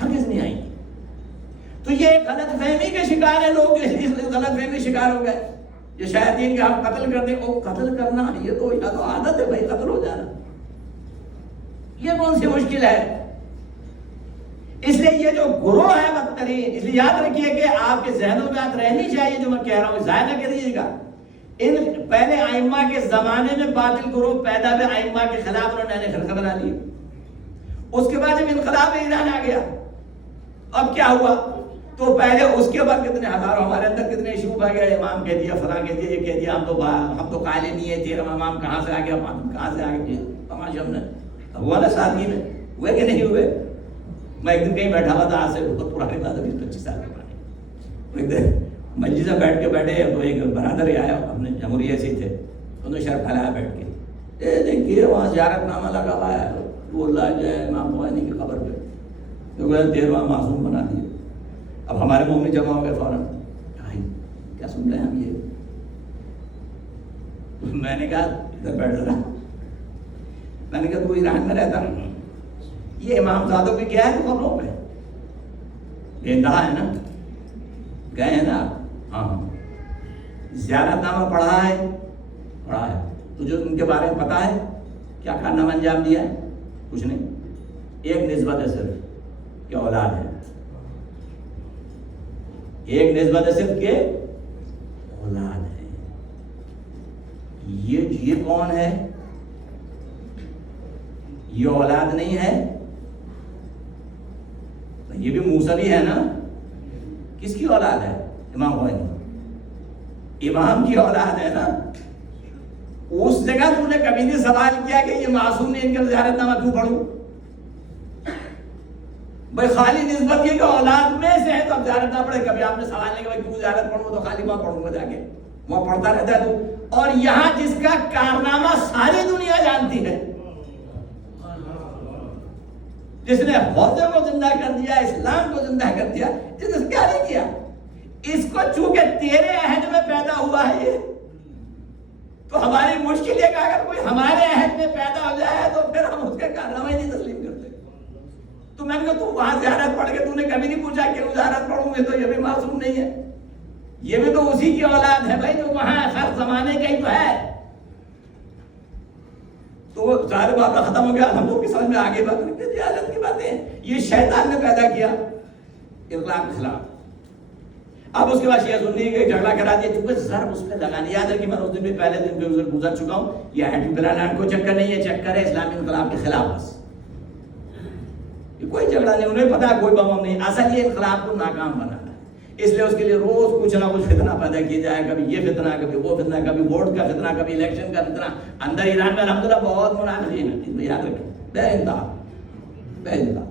ہرگز نہیں آئیں گی۔ تو یہ غلط فہمی کے شکار ہیں لوگ، اس غلط فہمی شکار ہو گئے۔ یہ شیاطین کے ہم قتل کر دیں، وہ قتل کرنا یہ تو یا تو عادت ہے بھائی، قتل ہو جانا یہ کون سی مشکل ہے؟ اس لیے یہ جو گروہ ہے بدترین، اس لیے یاد رکھیے کہ آپ کے ذہنوں میں بات رہنی چاہیے جو میں کہہ رہا ہوں، ضائع نہ کر دیجیے گا۔ ان پہلے ائمہ کے زمانے میں باطل گروہ پیدا ہوئے، ائمہ کے خلاف انہوں نے فرقہ بنا لی۔ اس کے بعد جب انقلاب ایران آ گیا، اب کیا ہوا؟ تو پہلے اس کے بعد کتنے ہزاروں ہمارے اندر کتنے ایشو آ گئے، امام کہہ دیا، فلاں کہہ دیا، یہ کہہ دیا، ہم تو قائل نہیں ہے، تیرا امام کہاں سے آ گیا، کہاں سے آ گیا، تماشا ہم نے ہوا نا سادگی میں، ہوئے کہ نہیں ہوئے؟ میں ایک دن کہیں بیٹھا ہوا تھا، آج سے بہت پرانی بات ہے، 20-25 سال پرانی، ایک دن مجلس میں بیٹھ کے بیٹھے تو ایک برادر ہی آیا، اپنے جمہوریہ سے تھے، انہوں نے شرف پھیلایا بیٹھ کے، دیکھیے وہاں زیارت نامہ لگا ہوا ہے، وہ اللہ جو ہے امام خوانی کی خبر پہ تو 13واں معصوم بنا دیا۔ اب ہمارے منہ میں جمع ہو گئے فوراً، کیا سن رہے ہیں ہم یہ؟ میں نے کہا ادھر بیٹھ رہا، میں نے کہا تو ایران میں رہتا ہوں، یہ امام زادوں پہ کیا ہے تو خبروں پہ بے انتہا ہے نا، گئے ہیں نا آپ؟ ہاں، زیارت نامہ پڑھا ہے، پڑھا ہے، تو جو ان کے بارے میں پتا ہے کیا کارنامہ انجام دیا ہے؟ کچھ نہیں، ایک نسبت ہے صرف کہ اولاد ہے، ایک نسبت ہے صرف کہ اولاد ہے۔ یہ کون ہے؟ یہ اولاد نہیں ہے، یہ بھی موسوی ہے نا، کس کی اولاد ہے؟ امام خوانی، امام کی اولاد ہے نا۔ اس جگہ تم نے کبھی نہیں سوال کیا کہ یہ معصوم نے ان کا زیارت نامہ کیوں پڑھوں؟ بھائی خالی نسبت یہ کہ اولاد میں سے ہے تو اب زیارت نہ پڑھے، کبھی آپ نے سوال نہیں کہ بھائی کیوں زیارت پڑھوں، تو خالی وہاں پڑھوں گا جا کے، وہ پڑھتا رہتا ہے تو، اور یہاں جس کا کارنامہ ساری دنیا جانتی ہے، جس نے حوضے کو زندہ کر دیا، اسلام کو زندہ کر دیا، جس نے کیا نہیں کیا، اس کو چونکہ تیرے عہد میں پیدا ہوا ہے یہ، تو ہماری مشکل ہے کہ اگر کوئی ہمارے عہد میں پیدا ہو جائے تو پھر ہم اس کے کارنامے نہیں تسلیم کرتے۔ تو میں نے کہا تو وہاں زیارت پڑھ کے تو نے کبھی نہیں پوچھا کہ زیارت پڑھوں گے تو یہ بھی معصوم نہیں ہے، یہ بھی تو اسی کی اولاد ہے بھائی، جو وہاں ہر زمانے کا ہی تو ہے۔ تو سارے بات ختم ہو گیا، ہم لوگ کی سمجھ میں آگے بات زیارت کی باتیں یہ شیطان نے پیدا کیا انقلاب کے خلاف۔ اب اس کے بعد شیعہ سنی کے جھگڑا کرا دیا، چونکہ ضرب اس پہ لگانے، یاد ہے کہ میں اس دن بھی پہلے دن پہ گزر چکا ہوں، یہ اینٹی پلان کو چکر نہیں ہے، چکر ہے اسلامی انقلاب کے خلاف، بس یہ کوئی جھگڑا نہیں، انہیں پتا کوئی بم نہیں، اصل یہ انقلاب کو ناکام بنانا ہے، اس لیے اس کے لیے روز کچھ نہ کچھ فتنہ پیدا کیا جائے، کبھی یہ فتنہ، کبھی وہ فتنہ، کبھی ووٹ کا فتنہ، کبھی الیکشن کا فتنہ۔ اندر ایران میں الحمدللہ بہت منافقین ہیں، اس کو یاد رکھیں، بے انتہا۔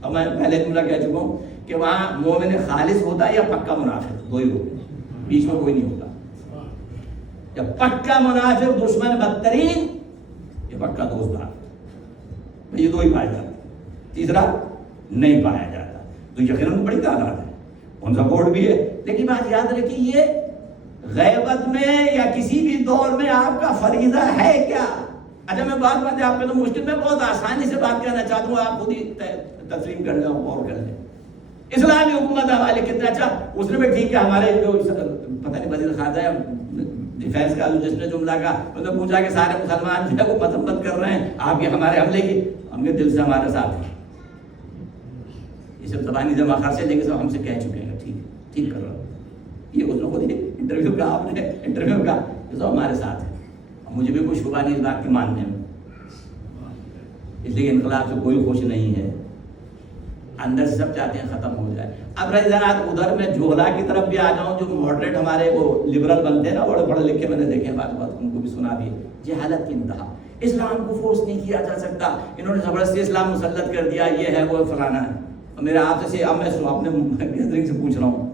اور میں پہلے جملہ کہہ چکا ہوں کہ وہاں مومن خالص ہوتا ہے یا پکا منافق، دو ہی ہوتے ہیں، بیچ میں کوئی نہیں ہوتا۔ یا پکا منافق دشمن بدترین، یہ پکا دوستدار، یہ دو ہی پائے جاتے، تیسرا نہیں پایا جاتا، تو یقیناً بڑی تعداد ہے، ان سپورٹ بھی ہے۔ لیکن بات یاد رکھیے، یہ غیبت میں یا کسی بھی دور میں آپ کا فریضہ ہے کیا؟ اچھا میں بات آپ پہ تو مشکل میں بہت آسانی سے بات کرنا چاہتا ہوں، آپ خود ہی تسلیم کر لیں اور کر لیں۔ اسلامی حکومت حوالے کتنا اچھا، اس نے بھی ٹھیک ہے، ہمارے جو پتہ نہیں وزیر خارجہ ہے ڈیفینس کا جس نے جملہ کہا، انہوں نے پوچھا کہ سارے مسلمان جو ہے وہ مذمت کر رہے ہیں آپ کے ہمارے حملے کی، ہم کے دل سے ہمارے ساتھ ہیں، یہ سب زبانی جمع خرچے لیکن سب ہم سے کہہ چکے ہیں، ٹھیک کر رہا ہوں، یہ اس نے خود انٹرویو کا، آپ نے انٹرویو کا، یہ سب ہمارے ساتھ ہے، مجھے بھی کوئی شبہ نہیں اس بات کے ماننے میں، اس لیے انقلاب سے کوئی خوش نہیں ہے، اندر سے سب چاہتے ہیں ختم ہو جائے۔ اب رہی ذرات ادھر میں جوہلا کی طرف بھی آ جاؤں، جو ماڈریٹ ہمارے وہ لبرل بنتے ہیں نا، بڑے پڑھے لکھے، میں نے دیکھے بات ان کو بھی سنا بھی، جہالت کی انتہا، اسلام کو فورس نہیں کیا جا سکتا، انہوں نے زبردستی اسلام مسلط کر دیا، یہ ہے وہ فلانا ہے۔ میرا آپ سے اب میں اپنے گیدرنگ سے پوچھ رہا ہوں،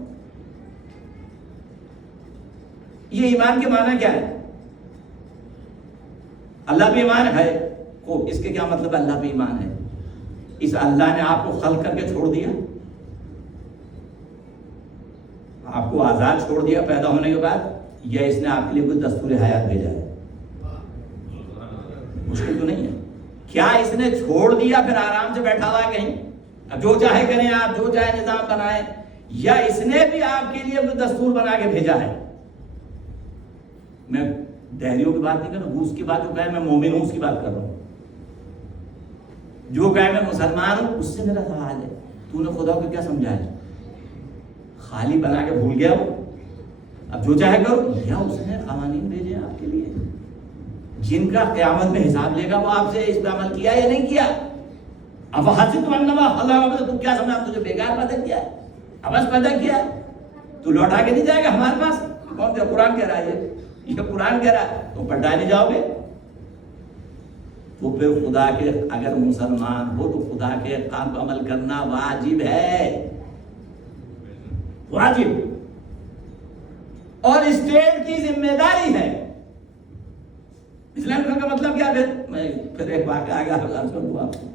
یہ ایمان کے معنی کیا ہے؟ اللہ پہ ایمان ہے، اس کے کیا مطلب اللہ پہ ایمان ہے؟ اس اللہ نے آپ کو خلق کر کے چھوڑ دیا، آپ کو آزاد چھوڑ دیا پیدا ہونے کے بعد، یا اس نے آپ کے لیے کوئی دستور حیات بھیجا ہے؟ مشکل تو نہیں ہے، کیا اس نے چھوڑ دیا پھر آرام سے بیٹھا ہوا ہے کہیں، اب جو چاہے کریں آپ، جو چاہے نظام بنائیں، یا اس نے بھی آپ کے لیے کوئی دستور بنا کے بھیجا ہے؟ میں دہریوں کی بات نہیں کر رہا ہوں، روس کی بات جو کہے میں مومن ہوں اس کی بات کر رہا ہوں، جو کہے میں مسلمان ہوں اس سے میرا سوال ہے، تو نے خدا کو کیا سمجھایا؟ خالی بنا کے بھول گیا وہ، اب جو چاہے کرو، یا اس نے قوانین بھیجے آپ کے لیے جن کا قیامت میں حساب لے گا، وہ آپ سے اس پہ عمل کیا یا نہیں کیا؟ اب حسبتم انما خلقناکم، تم کیا سمجھا تجھے بیکار پیدا کیا ہے، عبث پیدا کیا ہے، تو لوٹا کے نہیں جائے گا ہمارے پاس؟ کون سے قرآن کہہ رہا ہے، یہ قرآن کہہ رہا ہے، تم پلٹا نہیں جاؤ گے؟ تو پھر خدا کے اگر مسلمان ہو تو خدا کے احکام پر عمل کرنا واجب ہے، واجب، اور اسٹیٹ کی ذمہ داری ہے۔ اسلام کا مطلب کیا ہے؟ میں پھر ایک واقعہ آگے عرض کر دوں آپ کو،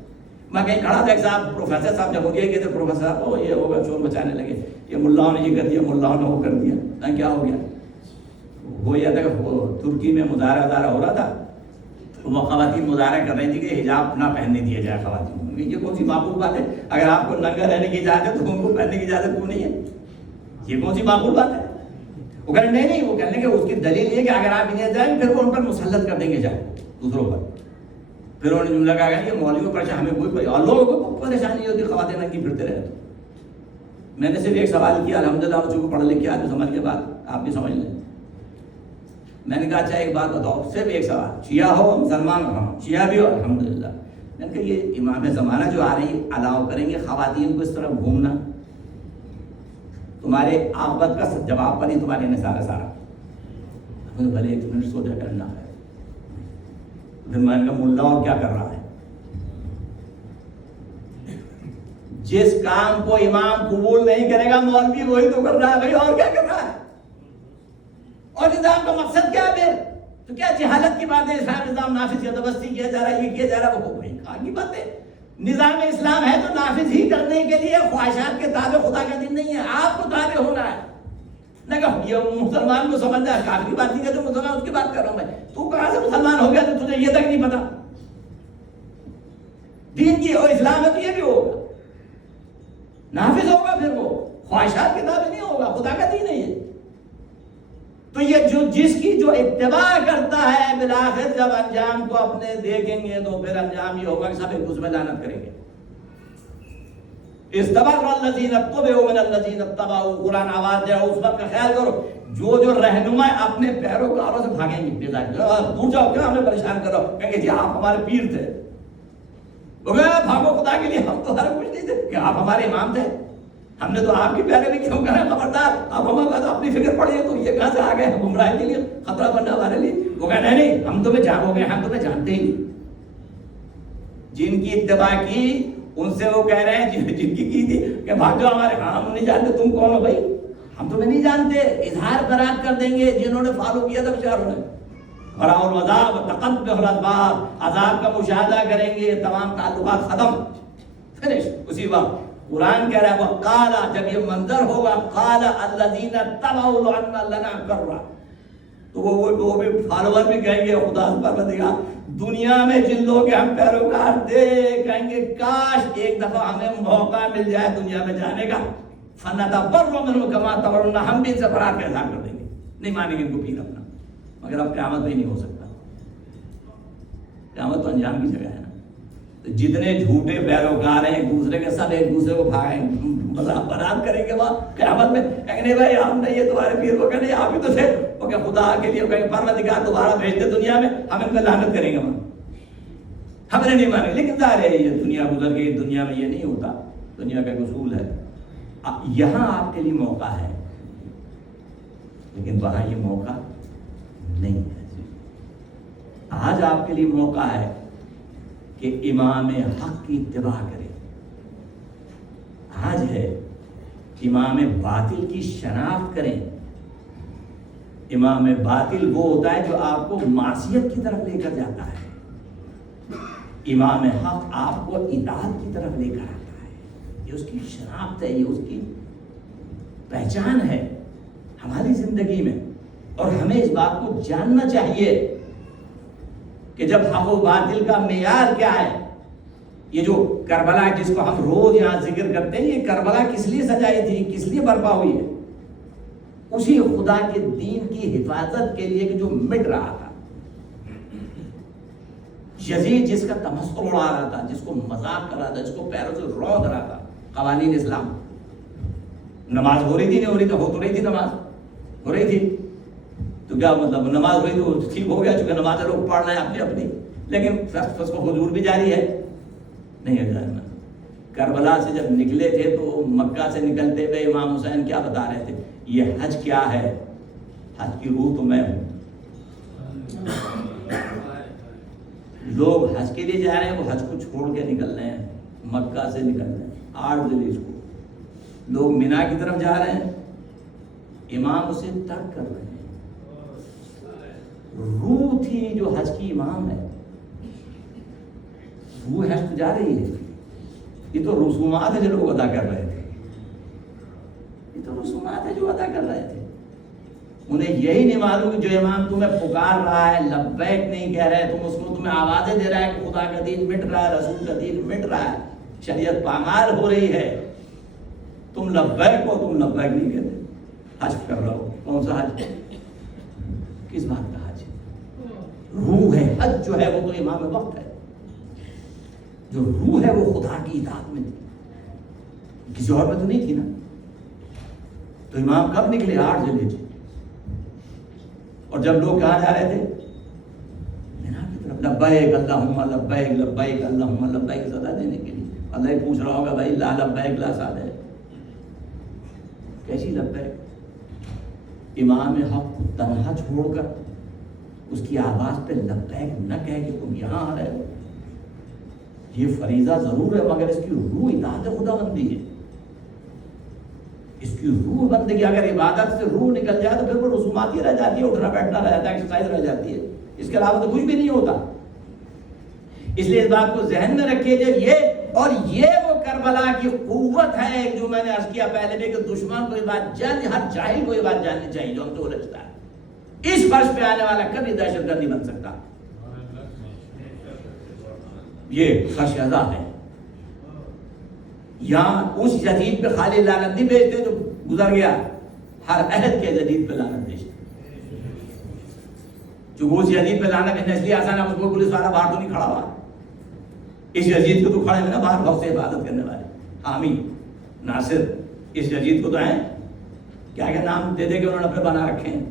میں کہیں کھڑا تھا، ایک صاحب پروفیسر صاحب جب ہو گئے کہ پروفیسر صاحب یہ ہوگا، شور مچانے لگے، یہ ملاؤں نے یہ کر دیا، ملاؤں نے وہ کر دیا، کیا ہو گیا؟ وہ یہ تھا کہ ترکی میں مظاہرہ ہو رہا تھا، وہ خواتین مظاہرہ کر رہی تھی کہ حجاب نہ پہننے دیا جائے خواتین کو، یہ کون سی معقول بات ہے؟ اگر آپ کو ننگا رہنے کی اجازت ہے تو ان کو پہننے کی اجازت کیوں نہیں ہے؟ یہ کون سی معقول بات ہے؟ وہ کہنے نہیں، وہ کہنے کہ اس کی دلیل یہ کہ اگر آپ انہیں جائیں پھر وہ ان پر مسلط کر دیں گے جائے دوسروں پر، پھر انہوں نے جملہ کہا کہ یہ مولویوں پر ہمیں کوئی اور لوگوں کو پریشانی ہوتی، خواتین ننگی پھرتے رہے۔ میں نے صرف ایک سوال کیا، الحمدللہ بچوں کو پڑھ لکھ کے آدمی سمجھ کے بات آپ بھی سمجھ لیں، میں نے کہا اچھا ایک بات بتاؤ، صرف ایک سوال، شیعہ ہو مسلمان ہو، شیعہ بھی ہو الحمدللہ، میں نے کہا یہ امام زمانہ جو آ رہی الاؤ کریں گے خواتین کو اس طرح گھومنا؟ تمہارے عاقبت کا جواب پر ہی تمہارے نے سارا بھلے ایک منٹ سوچا کرنا ہے، پھر میں نے کہا ملا اور کیا کر رہا ہے؟ جس کام کو امام قبول نہیں کرے گا مولوی وہی تو کر رہا ہے بھائی، اور کیا کر رہا ہے؟ اور نظام جہالت کی بات ہے، اسلام نظام نافذ زبردستی کیا جا رہا ہے، یہ کیا جا رہا ہے، وہ بڑی کہاں کی بات ہے؟ نظام اسلام ہے تو نافذ ہی کرنے کے لیے، خواہشات کے تابع خدا کا دین نہیں ہے، آپ کو تابع ہونا ہے۔ نہ کہ یہ مسلمان کو سمجھنا ہے، کافر کی بات نہیں کرتا، مسلمان اس کی بات کر رہا ہوں میں۔ تو کہاں سے مسلمان ہو گیا تو تجھے یہ تک نہیں پتا؟ دین کی اور اسلام ہے تو یہ بھی ہوگا، نافذ ہوگا، پھر وہ خواہشات کے تابع نہیں ہوگا، خدا کا دین ہے یہ۔ تو یہ جو جس کی جو اتباع کرتا ہے، بالآخر جب انجام کو اپنے دیکھیں گے تو پھر انجام یہ ہوگا کہ سب ایک دوسرے میں لعنت کریں گے۔ استبر الذین اتبعوا من الذین اتبعوا، قرآن آواز دے اس وقت کا خیال کرو جو رہنما اپنے پیروکاروں سے بھاگیں گے، دور جاؤ، کیا ہمیں پریشان کرو، کہیں گے جی آپ ہمارے پیر تھے، بھاگو خدا کے لیے، ہم تو ہر کچھ نہیں تھے کہ آپ ہمارے امام تھے، ہم نے تو آپ کی پیروی کیوں کریں، خبردار اب ہمارے پاس اپنی فکر پڑی ہے تو یہ کہاں سے آ گئے ہم گمراہی کے لیے خطرہ بننا ہمارے لیے۔ وہ کہہ نہیں ہم تمہیں جانو گے، ہم تمہیں جانتے ہی نہیں۔ جن کی اتباع کی ان سے وہ کہہ رہے ہیں جن کی تھی کہ بھاگ جاؤ ہمارے، ہم نہیں جانتے تم کون ہو بھائی، ہم تمہیں نہیں جانتے، اظہار برات کر دیں گے جنہوں نے فالو کیا تھا بیچاروں نے۔ اور العذاب تقطع الاسباب، عذاب کا مشاہدہ کریں گے، تمام تعلقات ختم، فنش۔ اسی وقت قرآن کہہ رہا ہے وقال، جب یہ منظر ہوگا، قال الذین تبعوا لنا کرا، تو وہ بھی فالوور بھی کہیں گے خدا پروردگار دنیا میں جن لوگ ہم پیروکار دے، کہیں گے کاش ایک دفعہ ہمیں موقع مل جائے دنیا میں جانے کا، فنتبرأ منہم کما تبرؤون، ہم بھی ان سے فرار کا اظہار کر دیں گے، نہیں مانیں گے ان کو پیر اپنا۔ مگر اب قیامت میں نہیں ہو سکتا، قیامت تو انجام کی جگہ ہے نا۔ تو جتنے جھوٹے پیروکار ہیں ایک دوسرے کے ساتھ ایک دوسرے کو بھاگیں برات کریں گے وہاں قیامت میں، کہیں نہیں بھائی ہم نے یہ تمہارے پیر کو، کہیں آپ ہی تو تھے، وہ کہ خدا کے لیے کہیں پروردگار دوبارہ بھیج دے دنیا میں، ہم ان پہ لعنت کریں گے وہاں، ہم نے نہیں مانے۔ لیکن ظاہر ہے یہ دنیا گزر گئی، دنیا میں یہ نہیں ہوتا، دنیا کا ایک اصول ہے، یہاں آپ کے لیے موقع ہے لیکن وہاں یہ موقع نہیں ہے۔ آج آپ کے لیے موقع ہے کہ امام حق کی اتباع کریں، آج ہے امام باطل کی شناخت کریں۔ امام باطل وہ ہوتا ہے جو آپ کو معصیت کی طرف لے کر جاتا ہے، امام حق آپ کو اطاعت کی طرف لے کر آتا ہے، یہ اس کی شناخت ہے، یہ اس کی پہچان ہے ہماری زندگی میں۔ اور ہمیں اس بات کو جاننا چاہیے کہ جب حق و باطل کا معیار کیا ہے، یہ جو کربلا جس کو ہم روز یہاں ذکر کرتے ہیں، یہ کربلا کس لیے سجائی تھی، کس لیے برپا ہوئی ہے؟ اسی خدا کے دین کی حفاظت کے لیے کہ جو مٹ رہا تھا، یزید جس کا تمسخر اڑا رہا تھا، جس کو مذاق کر رہا تھا، جس کو پیروں سے روند رہا تھا قوانین اسلام۔ نماز ہو رہی تھی نہیں ہو رہی تھی، ہو تو رہی تھی، نماز ہو رہی تھی تو کیا مطلب، نماز ہو رہی تھی تو ٹھیک ہو گیا، چونکہ نماز لوگ پڑھ رہے ہیں اپنی اپنی، لیکن اس کو حضور بھی جاری ہے نہیں ہے جاننا۔ کربلا سے جب نکلے تھے تو مکہ سے نکلتے ہوئے امام حسین کیا بتا رہے تھے، یہ حج کیا ہے، حج کی روح تو میں ہوں۔ لوگ حج کے لیے جا رہے ہیں، وہ حج کو چھوڑ کے نکل رہے ہیں، مکہ سے نکل رہے ہیں 8 ذیل کو، لوگ مینا کی طرف جا رہے ہیں، امام اسے ترک کر رہے ہیں۔ روح تھی جو حج کی امام ہے، وہ حج تو جا رہی ہے، یہ تو رسومات ہے جو لوگ ادا کر رہے تھے، یہ تو رسومات ہے جو ادا کر رہے تھے۔ انہیں یہی نہیں معلوم کہ جو امام تمہیں پکار رہا ہے، لبیک نہیں کہہ رہے، تم اس کو تمہیں آوازیں دے رہا ہے کہ خدا کا دین مٹ رہا ہے، رسول کا دین مٹ رہا ہے، شریعت پامال ہو رہی ہے، تم لبیک ہو، تم لبیک نہیں کہتے، حج کر رہا ہو۔ کون سا حج؟ کس بات کا حج؟ روح ہے، حج جو ہے وہ تو امام وقت ہے، جو روح ہے وہ خدا کی اطاعت میں تھی، کسی اور میں تو نہیں تھی نا۔ تو امام کب نکلے؟ 8 ذیل، اور جب لوگ کہاں جا رہے تھے؟ مینا کی طرف، لبیک اللہم لبیک لبیک اللہم لبیک صدا دینے کے لیے۔ اللہ ہی پوچھ رہا ہوگا بھائی لا لبیک لا صاد ہے، کیسی لبیک؟ امام حق کو تنہا چھوڑ کر اس کی آواز پہ لبیک نہ کہہ کہ تم یہاں آ رہے ہو، یہ فریضہ ضرور ہے مگر اس کی روح اطاعت خدا بندی ہے، اس کی روح بندگی۔ اگر عبادت سے روح نکل جائے تو پھر وہ رسومات ہی رہ جاتی ہے، اٹھنا بیٹھنا رہ جاتا ہے، ایکسرسائز رہ جاتی ہے، اس کے علاوہ تو کچھ بھی نہیں ہوتا. اس لیے اس بات کو ذہن میں رکھیے جب یہ وہ کربلا کی قوت ہے جو میں نے عرض کیا پہلے بھی کہ دشمن کو یہ بات ہر جاہل کو یہ بات جاننی چاہیے جو ہم سے الجھتا ہے. اس فرش پہ آنے والا کبھی دہشت گرد نہیں بن سکتا. یہ فرش ازا ہے. یہاں اس یزید پہ خالی لعنت نہیں بھیجتے جو گزر گیا, ہر عہد کے یزید پہ لعنت بھیجتے. جو اس یزید پہ لعنت بھیجنا اس لیے آسان ہے, اس کو پولیس والا باہر تو نہیں کھڑا ہوا. اس یزید کو تو کھڑے ہیں نا باہر بہت سے عبادت کرنے والے, حامی ناصر. اس یزید کو تو ہیں کیا کیا نام دے دے کے انہوں نے اپنے بنا رکھے ہیں.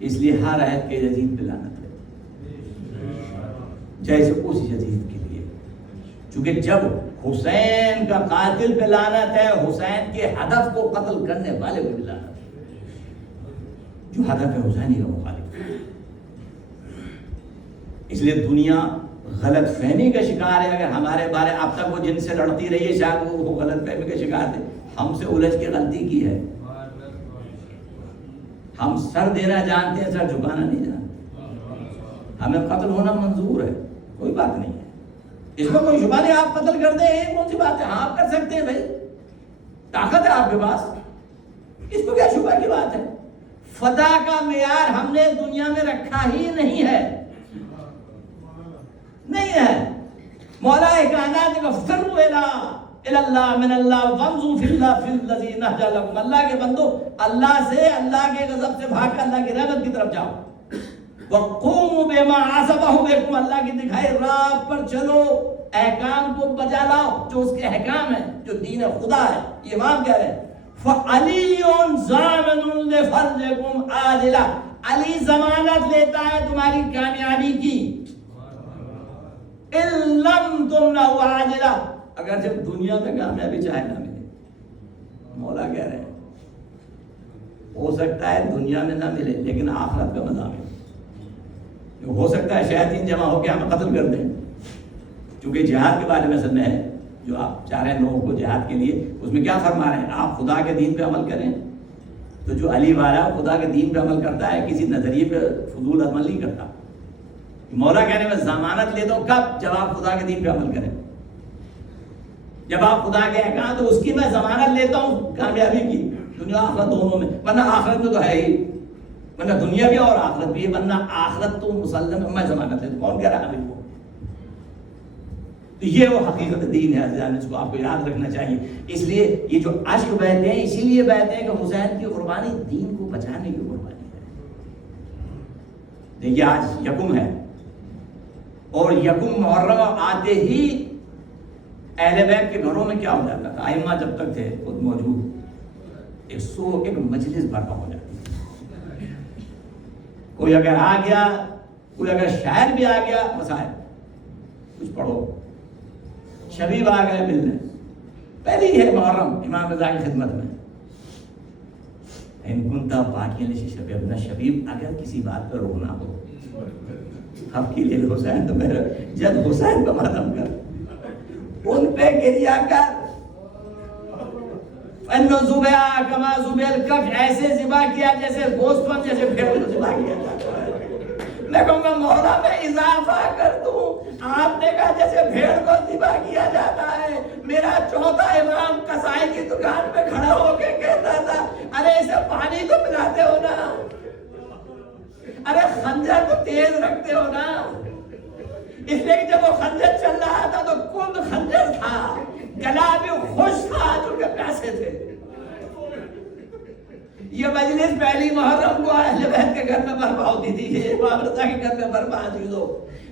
اس لیے ہر عہد کے یزید پہ لعنت ہے, جیسے اس یزید کے لیے. چونکہ جب حسین کا قاتل پہ لعنت ہے, حسین کے ہدف کو قتل کرنے والے پہ بھی لعنت ہے جو ہدف ہے حسینی کا مخالف. اس لیے دنیا غلط فہمی کا شکار ہے. اگر ہمارے بارے اب تک وہ جن سے لڑتی رہی ہے شاید وہ غلط فہمی کا شکار تھے. ہم سے الجھ کے غلطی کی ہے. ہم سر دینا جانتے ہیں, سر جھکانا نہیں جانتے. ہمیں قتل ہونا منظور ہے, کوئی بات نہیں ہے, اس میں کوئی شبہ نہیں. آپ قتل کر دیں یہ کون سی بات ہے, ہاں آپ کر سکتے ہیں بھائی, طاقت ہے آپ کے پاس, اس کو کیا شبہ کی بات ہے. فتح کا معیار ہم نے دنیا میں رکھا ہی نہیں ہے, نہیں ہے. مولا کائنات کا فرو اللہ من اللہ وانظروا فی اللہ فی الذی نہج لکم. اللہ کے بندو اللہ سے, اللہ کے غضب سے بھاگ کر اللہ کی رحمت کی طرف جاؤ. وقوموا بما عصبہ بکم, اللہ کی دکھائی راہ پر چلو, احکام کو بجا لاؤ جو اس کے احکام ہیں, جو دین خدا ہے. یہ امام کہہ رہے ہیں فَعَلِيٌّ ضَامِنٌ لِفَرْجِكُمْ عَادِلًا. علی ضمانت لیتا ہے تمہاری کامیابی کی. إِن لَمْ تُمْنَعُوا عَاجِلًا, اگر جب دنیا میں کامیابی چاہے نہ ملے. مولا کہہ رہے ہیں ہو سکتا ہے دنیا میں نہ ملے لیکن آخرت کا مزہ ملے. ہو سکتا ہے شیاطین جمع ہو کے ہمیں قتل کر دیں, چونکہ جہاد کے بارے میں اصل میں ہے جو آپ چاہ رہے ہیں لوگوں کو جہاد کے لیے, اس میں کیا فرما رہے ہیں آپ خدا کے دین پہ عمل کریں. تو جو علی والا خدا کے دین پہ عمل کرتا ہے, کسی نظریے پہ فضول عمل نہیں کرتا. مولا کہنے میں ضمانت لیتا ہوں کب, جب آپ خدا کے دین پہ عمل کریں, جب آپ خدا کے احکام, تو اس کی میں ضمانت لیتا ہوں کامیابی کی دنیا آخرت دونوں میں. ورنہ آخرت میں تو ہے ہی, ورنہ دنیا بھی اور آخرت بھی ہے, ورنہ آخرت تو مسلم ہے, میں ضمانت لیتا ہوں. کون کہہ رہا ہے کو؟ تو یہ وہ حقیقت دین ہے عزیزان, اس کو آپ کو یاد رکھنا چاہیے. اس لیے یہ جو عشق بہتے ہیں اسی لیے بہتے ہیں کہ حسین کی قربانی دین کو بچانے کی قربانی ہے. دیکھیے آج یکم ہے اور یکم محرم آتے ہی اہل بیت کے گھروں میں کیا ہو جاتا تھا, ائمہ جب تک تھے خود موجود, ایک مجلس برپا ہو جاتی. کوئی اگر آ گیا, کوئی اگر شاعر بھی آ گیا, مسائل کچھ پڑھو. شبیب آ گئے ملنے, پہلی ہے محرم امام رضا کی خدمت میں. ان کنتا باقی شبیب نہ, شبیب اگر کسی بات پر رونا ہو اب کے لیے حسین تو میرا جد حسین کو ماتم کر, ان پہ گریا کر. کما زبیل کف, ایسے ذبح کیا جیسے گوشت بن, جیسے بھیڑ کو ذبح کیا جاتا ہے. میں کہوں گا مولا میں اضافہ کر دوں, آپ نے کہا جیسے بھیڑ کو ذبح کیا جاتا ہے. میرا چوتھا امام کسائی کی دکان پہ کھڑا ہو کے کہتا تھا ارے اسے پانی تو پلاتے ہو نا, ارے خنجر کو تیز رکھتے ہو نا. اس لیے جب وہ خنجر چل رہا تھا تو کند خنجر تھا, گلا بھی خوش تھا, جو کہ پیسے تھے. یہ مجلس پہلی محرم کو اہل بیت کے گھر میں برپا ہوتی تھی, یہ امام رضا کے گھر میں برپا ہوتی تھی.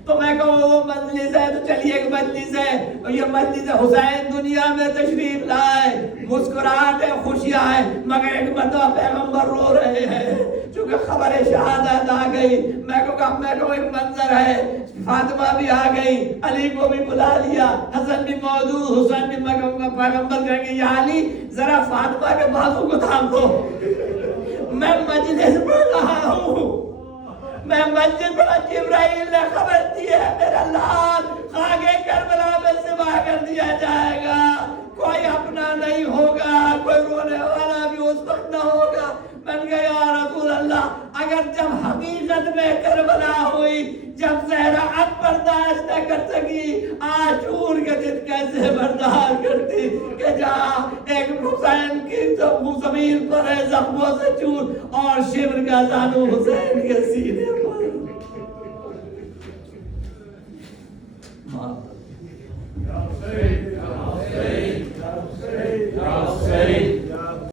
تو میں کہوں وہ مجلس ہے تو چلیے ایک مجلس ہے, اور یہ مجلس حسین دنیا میں تشریف لائے, مسکراہٹ ہے, خوشیاں ہیں, مگر ایک مرتبہ پیغمبر رو رہے ہیں چونکہ خبر شہادت آ گئی. میں کہوں ایک منظر ہے, فاطمہ بھی آ گئی, علی کو بھی بلا لیا, حسن بھی موجود, حسین بھی. میں کہوں گا پیغمبر کہیں گے یا علی ذرا فاطمہ کے بازو کو تھام دو, میں مجلس پڑھ رہا ہوں, میں مسجد پر. جبرائیل نے خبر دی ہے میرا لال خاک کربلا میں ذبح کر دیا جائے گا, کوئی اپنا نہیں ہوگا, کوئی رونے والا بھی اس وقت نہ ہوگا. میں نے کہا یا رسول اللہ اگر جب حقیقت میں کربلا ہوئی، جب زہرا اب برداشت نہ کر سکی، عاشور کے دن کیسے برداشت کرتی کہ جہاں ایک حسین کی زمین پر ہے زخموں سے چور اور شبر کا زانو حسین کے سینے پر